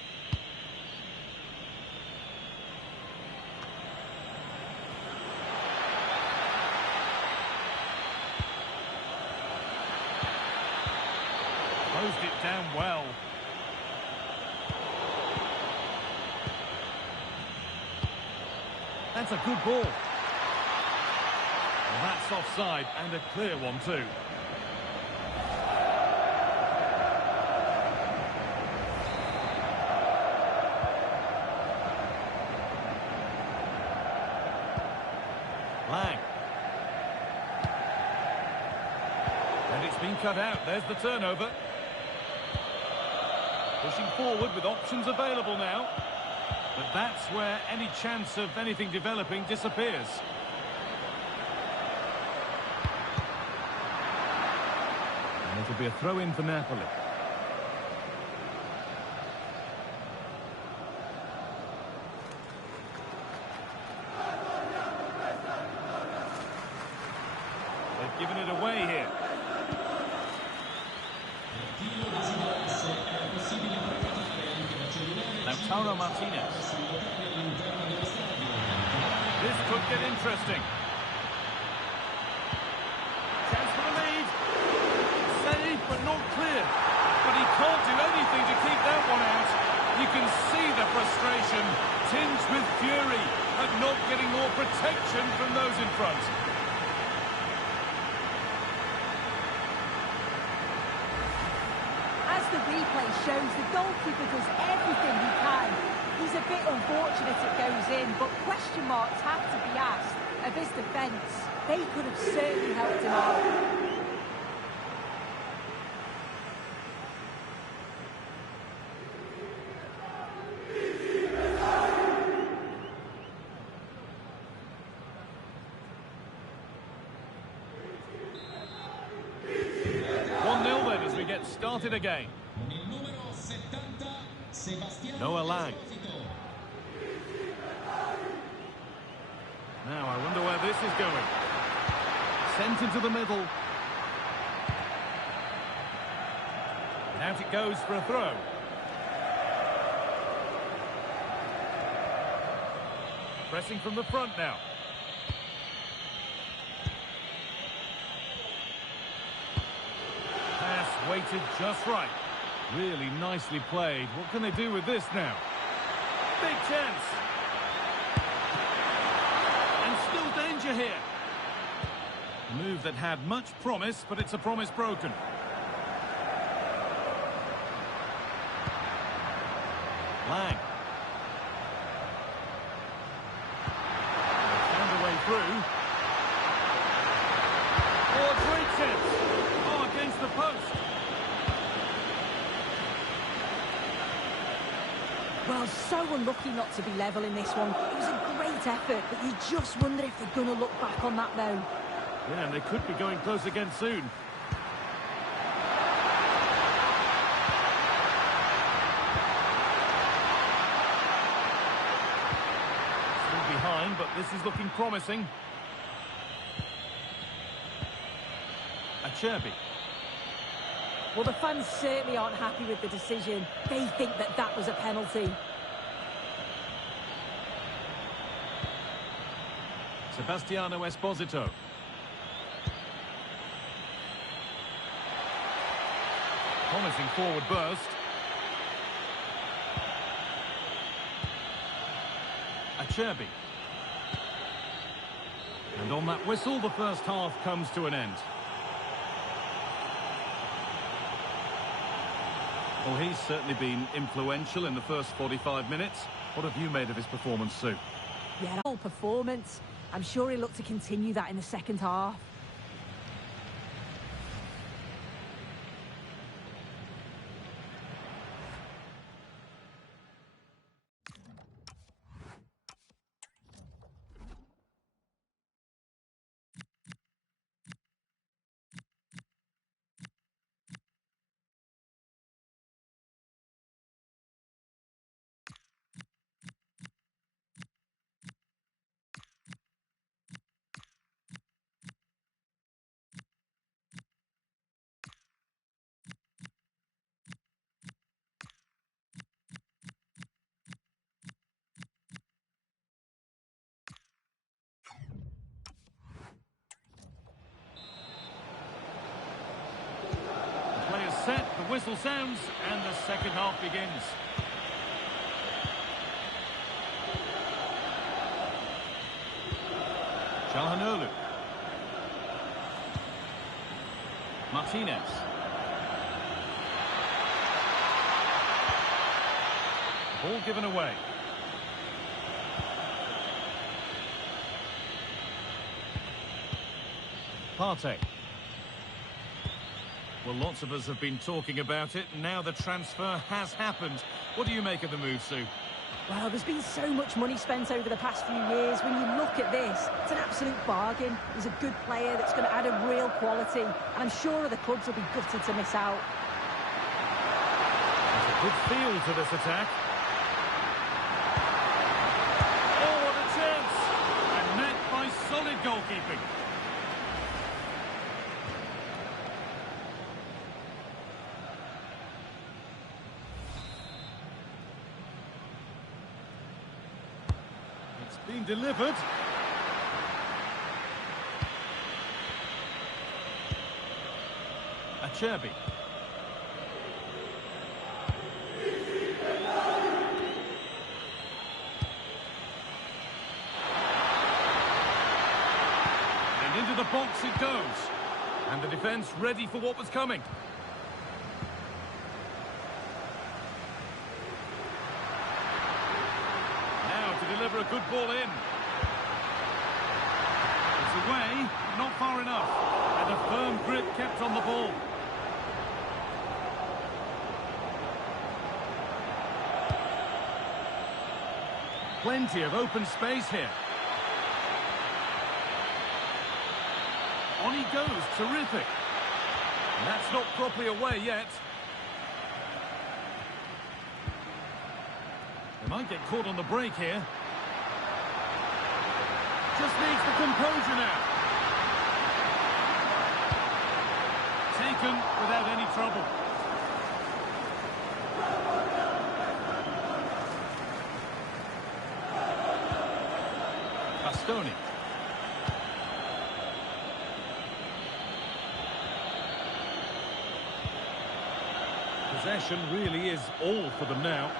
Closed it down well. That's a good ball. Well, that's offside, and a clear one too. Lang. And it's been cut out. There's the turnover. Pushing forward with options available now. But that's where any chance of anything developing disappears. And it'll be a throw-in for Napoli. They've given it away here. Lautaro Martinez. This could get interesting. Chance for the lead. Saved but not clear. But he can't do anything to keep that one out. You can see the frustration, tinged with fury at not getting more protection from those in front. As the replay shows, the goalkeeper does everything he can. He's a bit unfortunate it goes in, but question marks have to be asked of his defence. They could have certainly helped him out. Started again. Noah Lang. Now I wonder where this is going. Sent into the middle. And out it goes for a throw. Pressing from the front now. Weighted just right. Really nicely played. What can they do with this now? Big chance. And still danger here. A move that had much promise, but it's a promise broken. Lang. They found a way through. Oh, a great chance. Oh, against the post. Well, so unlucky not to be level in this one. It was a great effort, but you just wonder if they're going to look back on that now. Yeah, and they could be going close again soon. Still behind, but this is looking promising. Acerbi. Well, the fans certainly aren't happy with the decision. They think that that was a penalty. Sebastiano Esposito. Promising forward burst. Acerbi. And on that whistle, the first half comes to an end. Well, he's certainly been influential in the first 45 minutes. What have you made of his performance, Sue? Yeah, whole performance. I'm sure he'll look to continue that in the second half. Set, the whistle sounds, and the second half begins. Çalhanoğlu. Martinez. Ball given away. Partey. Well, lots of us have been talking about it, and now the transfer has happened. What do you make of the move, Sue? Well, there's been so much money spent over the past few years. When you look at this, it's an absolute bargain. He's a good player that's going to add a real quality, and I'm sure the clubs will be gutted to miss out. There's a good feel to this attack. Oh, what a chance! And met by solid goalkeeping. Being delivered. Acerbi. And into the box it goes. And the defence ready for what was coming. Deliver a good ball in. It's away, not far enough. And a firm grip kept on the ball. Plenty of open space here. On he goes, terrific. And that's not properly away yet. They might get caught on the break here. Just needs the composure now. Taken without any trouble. Bastoni. Possession really is all for them now.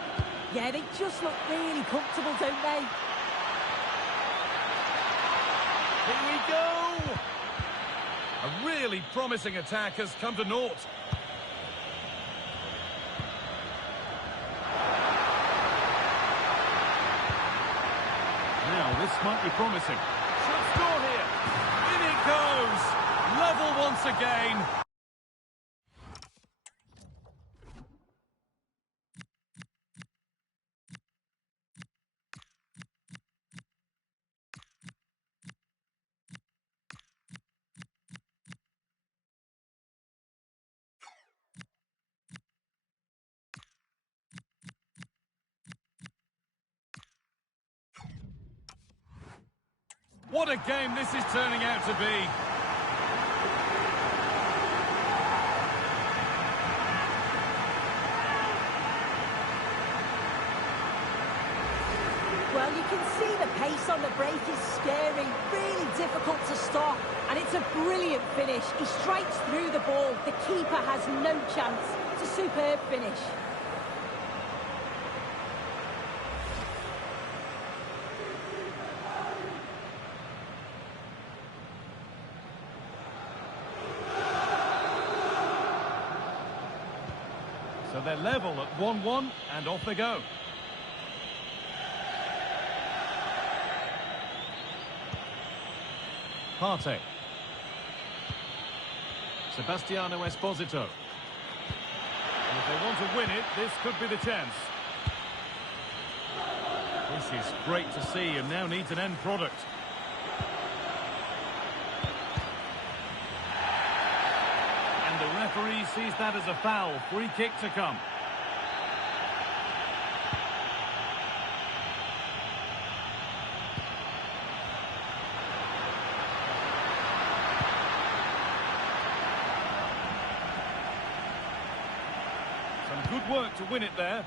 Yeah, they just look really comfortable, don't they? Here we go! A really promising attack has come to naught. Now, this might be promising. Should score here. In it goes! Level once again. What a game this is turning out to be. Well, you can see the pace on the break is scary, really difficult to stop, and it's a brilliant finish. He strikes through the ball. The keeper has no chance. It's a superb finish. So they're level at 1-1 and off they go. Partey. Sebastiano Esposito. And if they want to win it, this could be the chance. This is great to see and now needs an end product. And the referee sees that as a foul. Free kick to come. Some good work to win it there.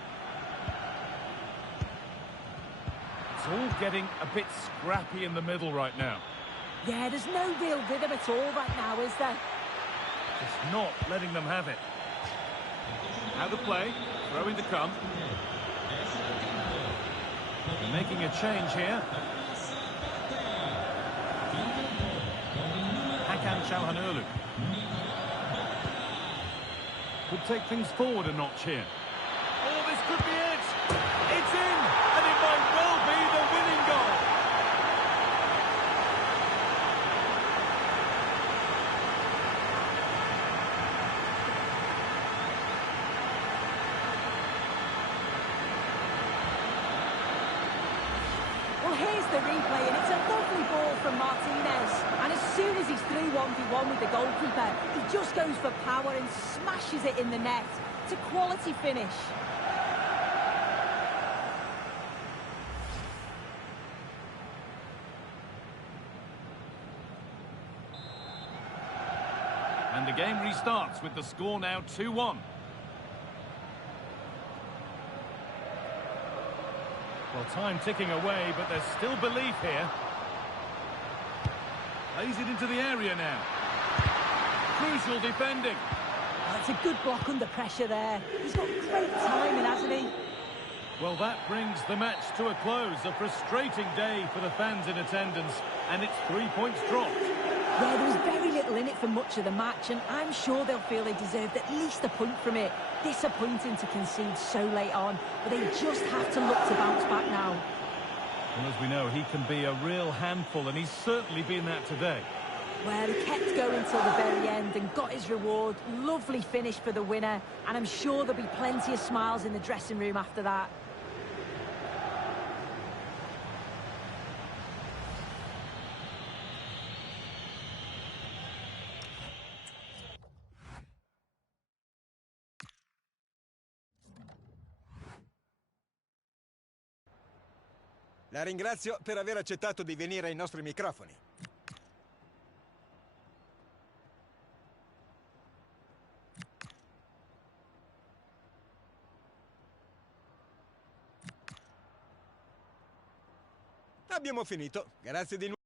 It's all getting a bit scrappy in the middle right now. Yeah, there's no real rhythm at all right now, is there? Just not letting them have it. Out of play, throwing to come. They're making a change here. Hakan Çalhanoğlu. Could take things forward a notch here. Oh, this could be it! It's in! And it might well be the winning goal! Well, here's the replay, and it's a lovely ball from Martinez. And as soon as he's through 1v1 with the goalkeeper, he just goes for power and smashes it in the net. It's a quality finish. And the game restarts with the score now 2-1. Well, time ticking away, but there's still belief here. Plays it into the area now. Crucial defending. That's a good block under pressure there. He's got great timing, hasn't he? Well, that brings the match to a close. A frustrating day for the fans in attendance, and it's 3 points dropped. Yeah, there was very little in it for much of the match, and I'm sure they'll feel they deserved at least a point from it. Disappointing to concede so late on, but they just have to look to bounce back now. And as we know, he can be a real handful, and he's certainly been that today. Well, he kept going till the very end and got his reward. Lovely finish for the winner, and I'm sure there'll be plenty of smiles in the dressing room after that. La ringrazio per aver accettato di venire ai nostri microfoni. Abbiamo finito. Grazie di nuovo.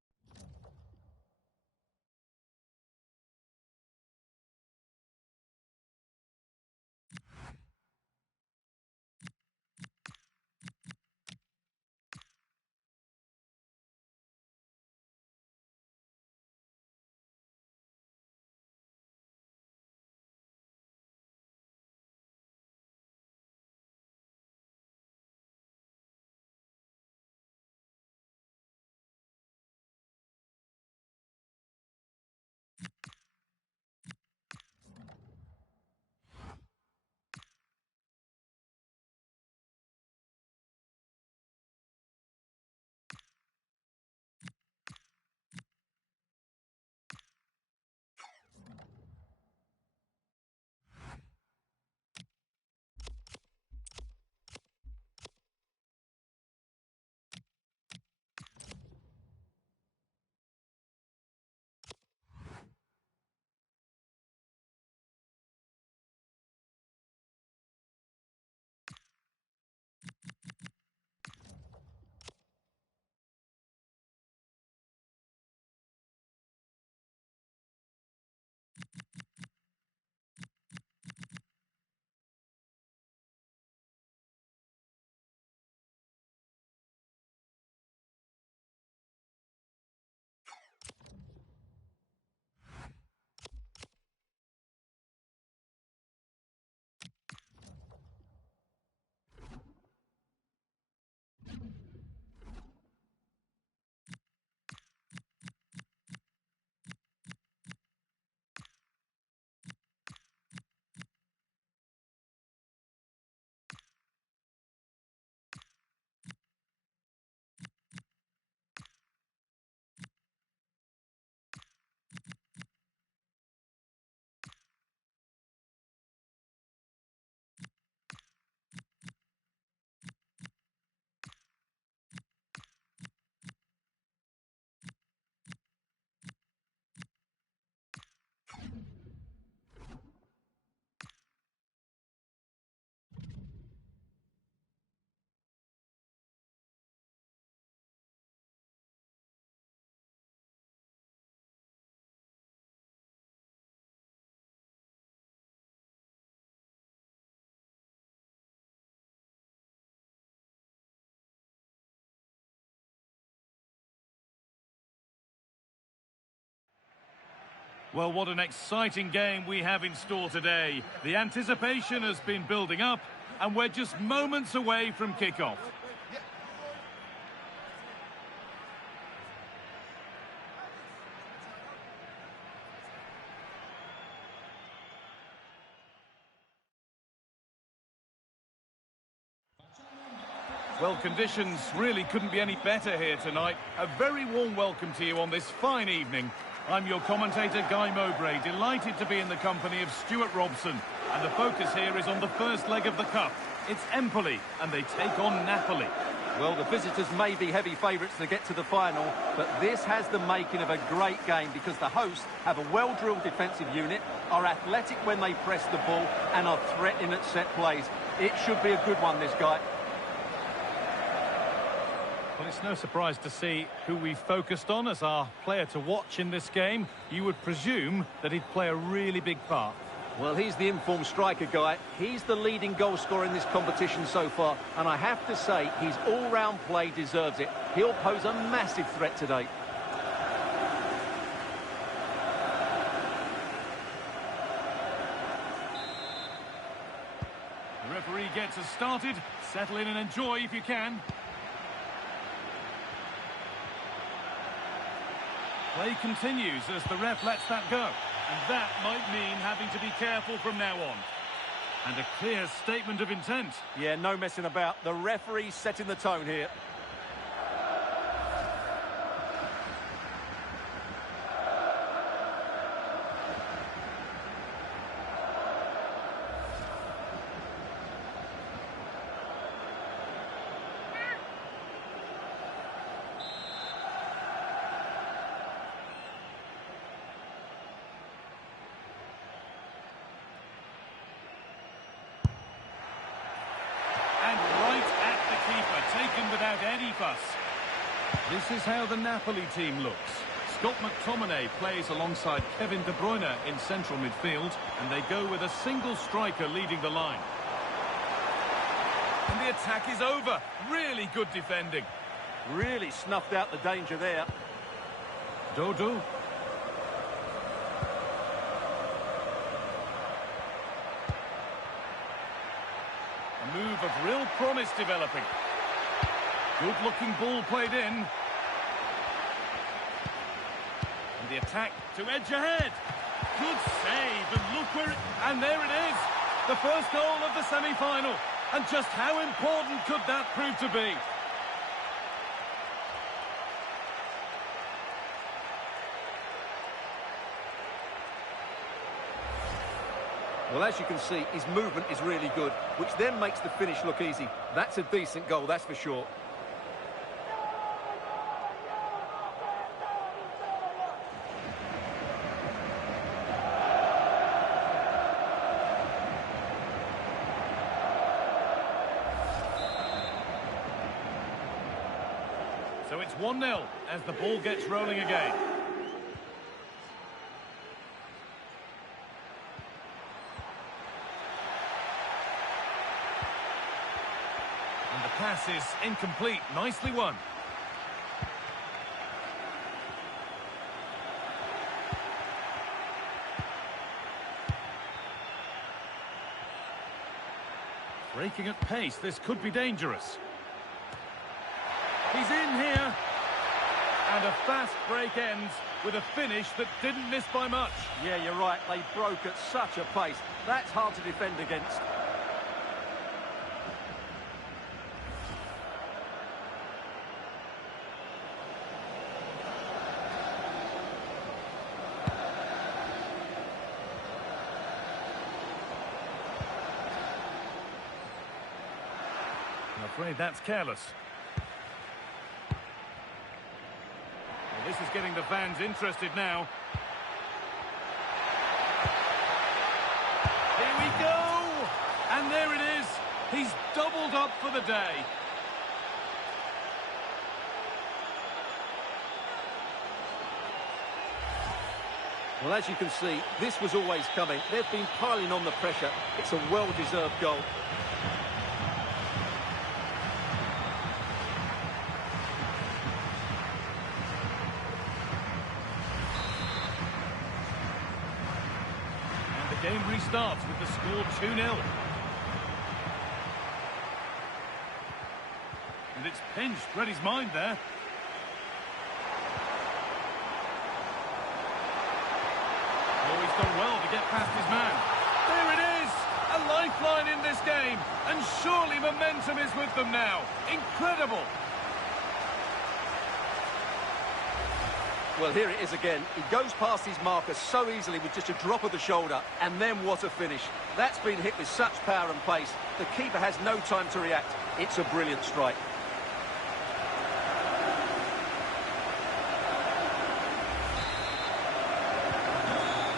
Well, what an exciting game we have in store today. The anticipation has been building up, and we're just moments away from kickoff. Well, conditions really couldn't be any better here tonight. A very warm welcome to you on this fine evening. I'm your commentator, Guy Mowbray, delighted to be in the company of Stuart Robson. And the focus here is on the first leg of the Cup. It's Empoli, and they take on Napoli. Well, the visitors may be heavy favourites to get to the final, but this has the making of a great game because the hosts have a well-drilled defensive unit, are athletic when they press the ball, and are threatening at set plays. It should be a good one, this guy. Well, it's no surprise to see who we focused on as our player to watch in this game. You would presume that he'd play a really big part. Well, he's the informed striker guy. He's the leading goal scorer in this competition so far. And I have to say, his all-round play deserves it. He'll pose a massive threat today. The referee gets us started. Settle in and enjoy if you can. Play continues as the ref lets that go. And that might mean having to be careful from now on. And a clear statement of intent. Yeah, no messing about. The referee's setting the tone here. Taken without any fuss. This is how the Napoli team looks. Scott McTominay plays alongside Kevin De Bruyne in central midfield, and they go with a single striker leading the line. And the attack is over. Really good defending. Really snuffed out the danger there. Dodou. A move of real promise developing. Good-looking ball played in. And the attack to edge ahead. Good save, and look where it... And there it is, the first goal of the semi-final. And just how important could that prove to be? Well, as you can see, his movement is really good, which then makes the finish look easy. That's a decent goal, that's for sure. So it's 1-0 as the ball gets rolling again. And the pass is incomplete. Nicely won. Breaking at pace, this could be dangerous. He's in here. And a fast break ends with a finish that didn't miss by much. Yeah, you're right. They broke at such a pace. That's hard to defend against. I'm afraid that's careless. This is getting the fans interested now. Here we go! And there it is. He's doubled up for the day. Well, as you can see, this was always coming. They've been piling on the pressure. It's a well-deserved goal. game restarts with the score 2-0. And it's pinched, read his mind there. Oh, he's done well to get past his man. There it is! A lifeline in this game. And surely momentum is with them now. Incredible! Well, here it is again. He goes past his marker so easily with just a drop of the shoulder, and then what a finish. That's been hit with such power and pace. The keeper has no time to react. It's a brilliant strike.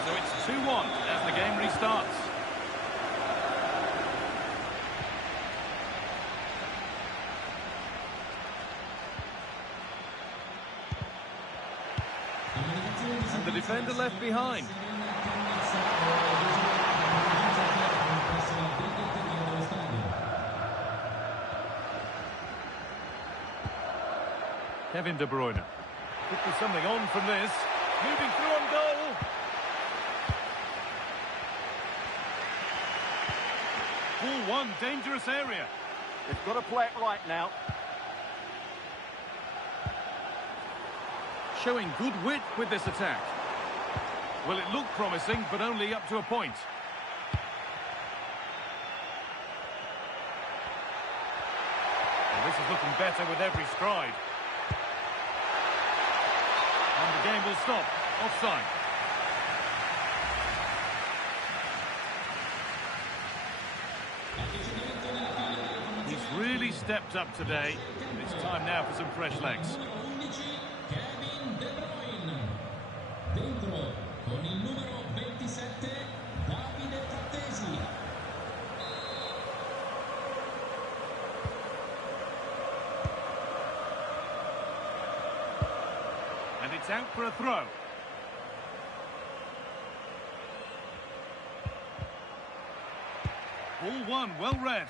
So it's 2-1 as the game restarts. And the defender left behind. Kevin De Bruyne. Could be something on from this. Moving through on goal. Ball one, dangerous area. They've got to play it right now. Showing good wit with this attack. Well, it looked promising, but only up to a point. Well, this is looking better with every stride. And the game will stop. Offside. He's really stepped up today. It's time now for some fresh legs. Dentro con il numero 27 Trettii. And it's out for a throw. Ball one, well read.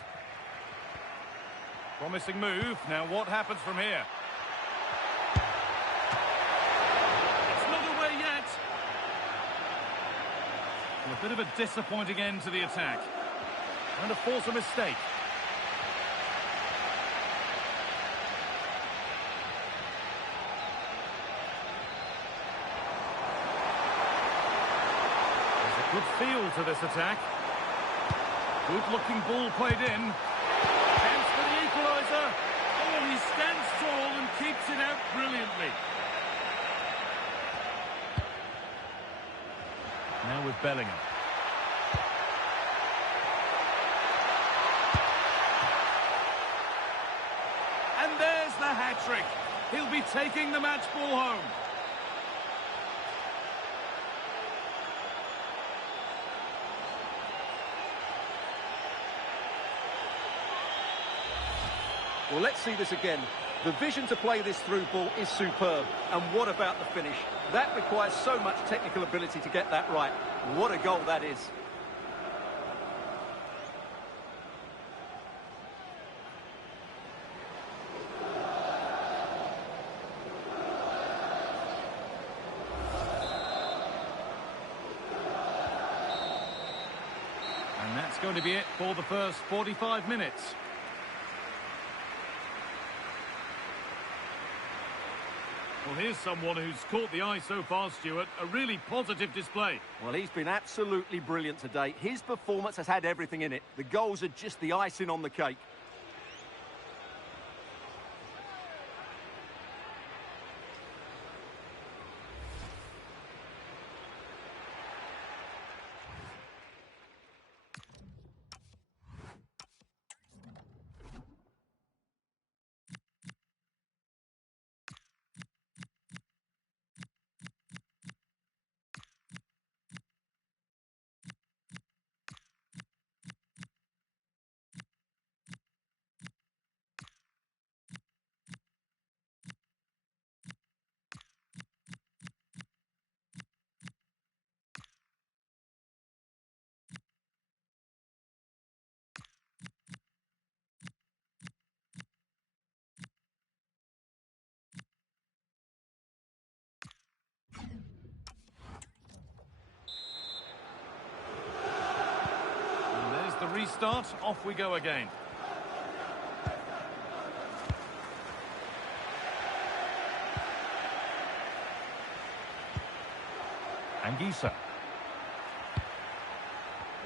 Promising move. Now what happens from here? A bit of a disappointing end to the attack. Trying to force a mistake. There's a good feel to this attack. Good-looking ball played in. Chance for the equaliser. Oh, he stands tall and keeps it out brilliantly. Now with Bellingham. And there's the hat-trick. He'll be taking the match ball home. Well, let's see this again. The vision to play this through ball is superb. And what about the finish? That requires so much technical ability to get that right. What a goal that is. And that's going to be it for the first 45 minutes. Well, here's someone who's caught the eye so far, Stuart. A really positive display. Well, he's been absolutely brilliant today. His performance has had everything in it. The goals are just the icing on the cake. start. Off we go again. Anguissa.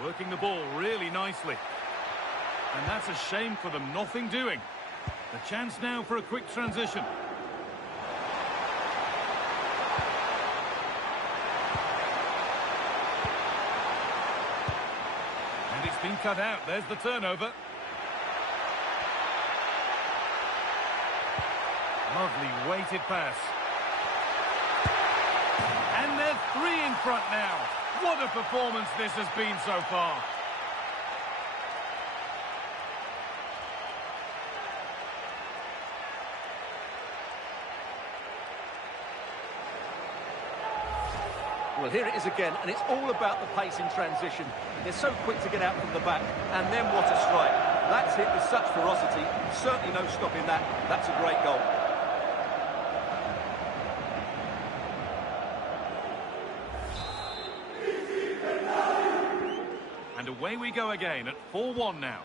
Working the ball really nicely. And that's a shame for them, nothing doing. The chance now for a quick transition. And it's been cut out. There's the turnover. Lovely weighted pass. And they're 3 in front now. What a performance this has been so far. Well, here it is again, and it's all about the pace in transition. They're so quick to get out from the back, and then what a strike. That's hit with such ferocity. Certainly no stopping that. That's a great goal. And away we go again at 4-1 now.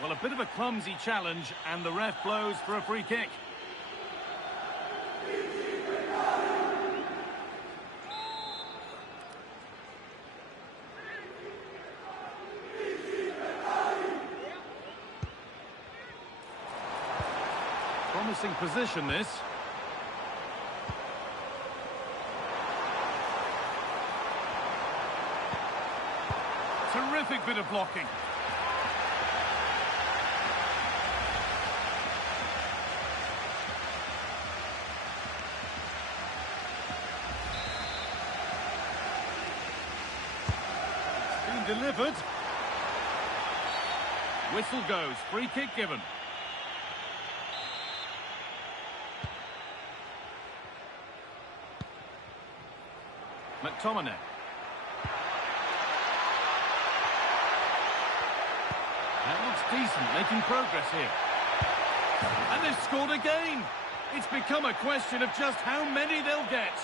Well, a bit of a clumsy challenge, and the ref blows for a free kick. Promising position, this. Terrific bit of blocking. Delivered. Whistle goes. Free kick given. McTominay. That looks decent, making progress here. And they've scored again. It's become a question of just how many they'll get.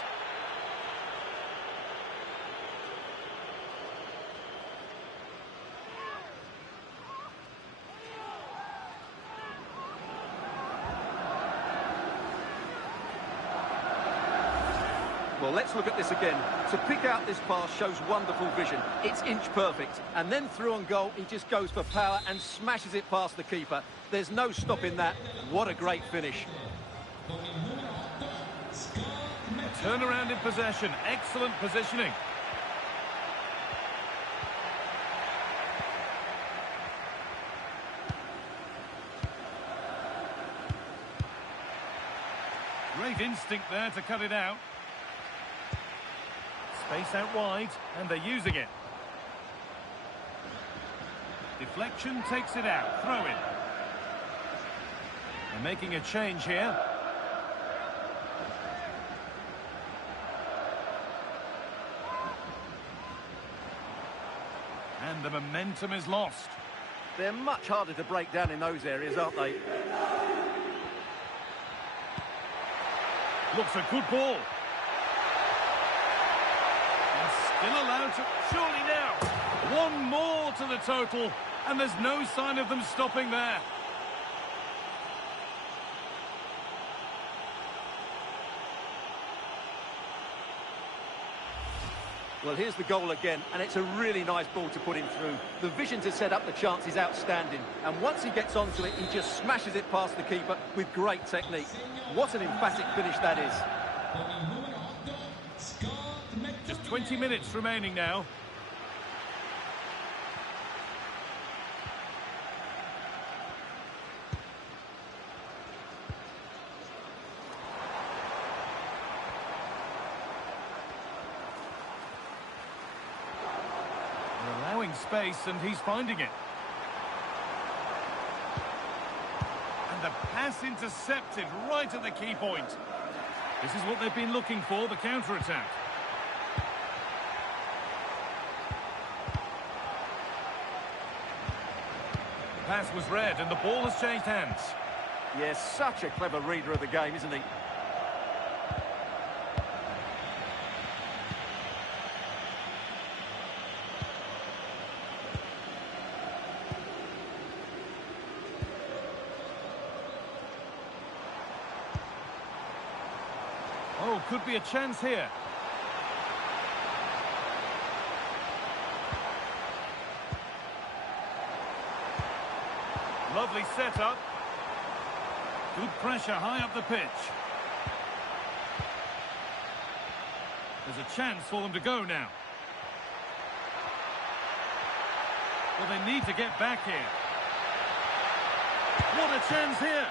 Well, let's look at this again. To pick out this pass shows wonderful vision. It's inch perfect. And then through on goal, he just goes for power and smashes it past the keeper. There's no stopping that. What a great finish. A turnaround in possession. Excellent positioning. Great instinct there to cut it out. Space out wide, and they're using it. Deflection takes it out. Throw in. They're making a change here. And the momentum is lost. They're much harder to break down in those areas, aren't they? Looks a good ball. Still allowed to... Surely now. One more to the total, and there's no sign of them stopping there. Well, here's the goal again, and it's a really nice ball to put him through. The vision to set up the chance is outstanding, and once he gets onto it, he just smashes it past the keeper with great technique. What an emphatic finish that is. 20 minutes remaining now. They're allowing space, and he's finding it. And the pass intercepted right at the key point. This is what they've been looking for, the counter-attack. Pass was read, and the ball has changed hands. Yes, such a clever reader of the game, isn't he? could be a chance here. Lovely setup. Good pressure high up the pitch. There's a chance for them to go now. Well, they need to get back here. What a chance here.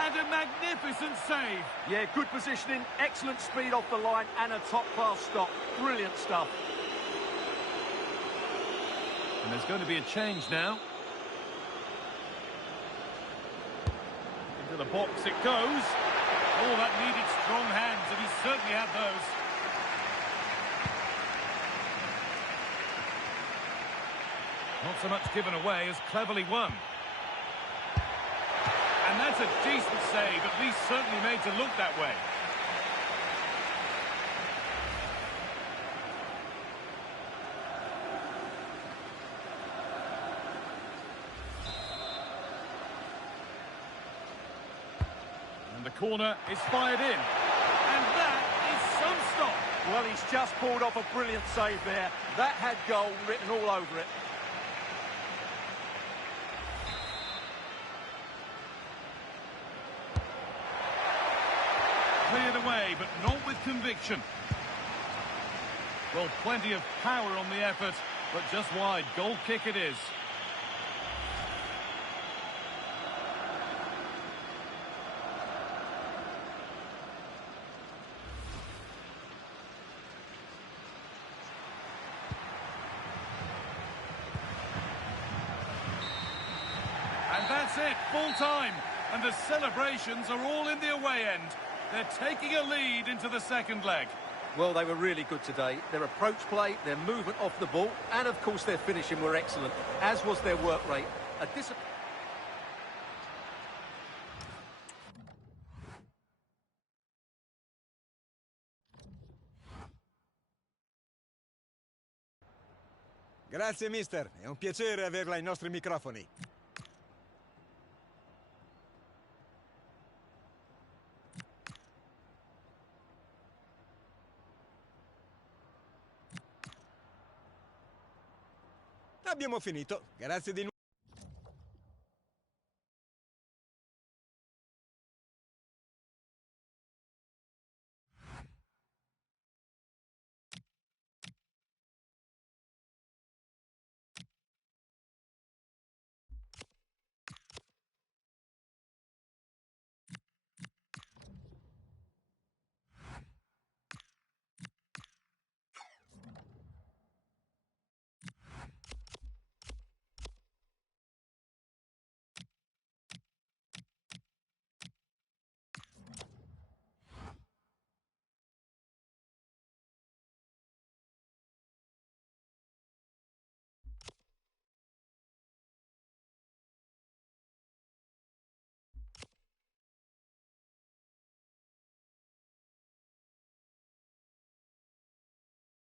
And a magnificent save. Yeah, good positioning, excellent speed off the line, and a top-class stop. Brilliant stuff. And there's going to be a change now. Into the box it goes. Oh, that needed strong hands, and he certainly had those. Not so much given away as cleverly won. And that's a decent save, at least certainly made to look that way. And the corner is fired in. And that is some stop. Well, he's just pulled off a brilliant save there. That had goal written all over it. Cleared away, but not with conviction. Well, plenty of power on the effort, but just wide. Goal kick it is. And that's it, full time. And the celebrations are all in the away end. They're taking a lead into the second leg. Well, they were really good today. Their approach play, their movement off the ball, and of course their finishing were excellent, as was their work rate. Grazie, mister. È un piacere averla ai nostri microfoni. Abbiamo finito. Grazie di nuovo.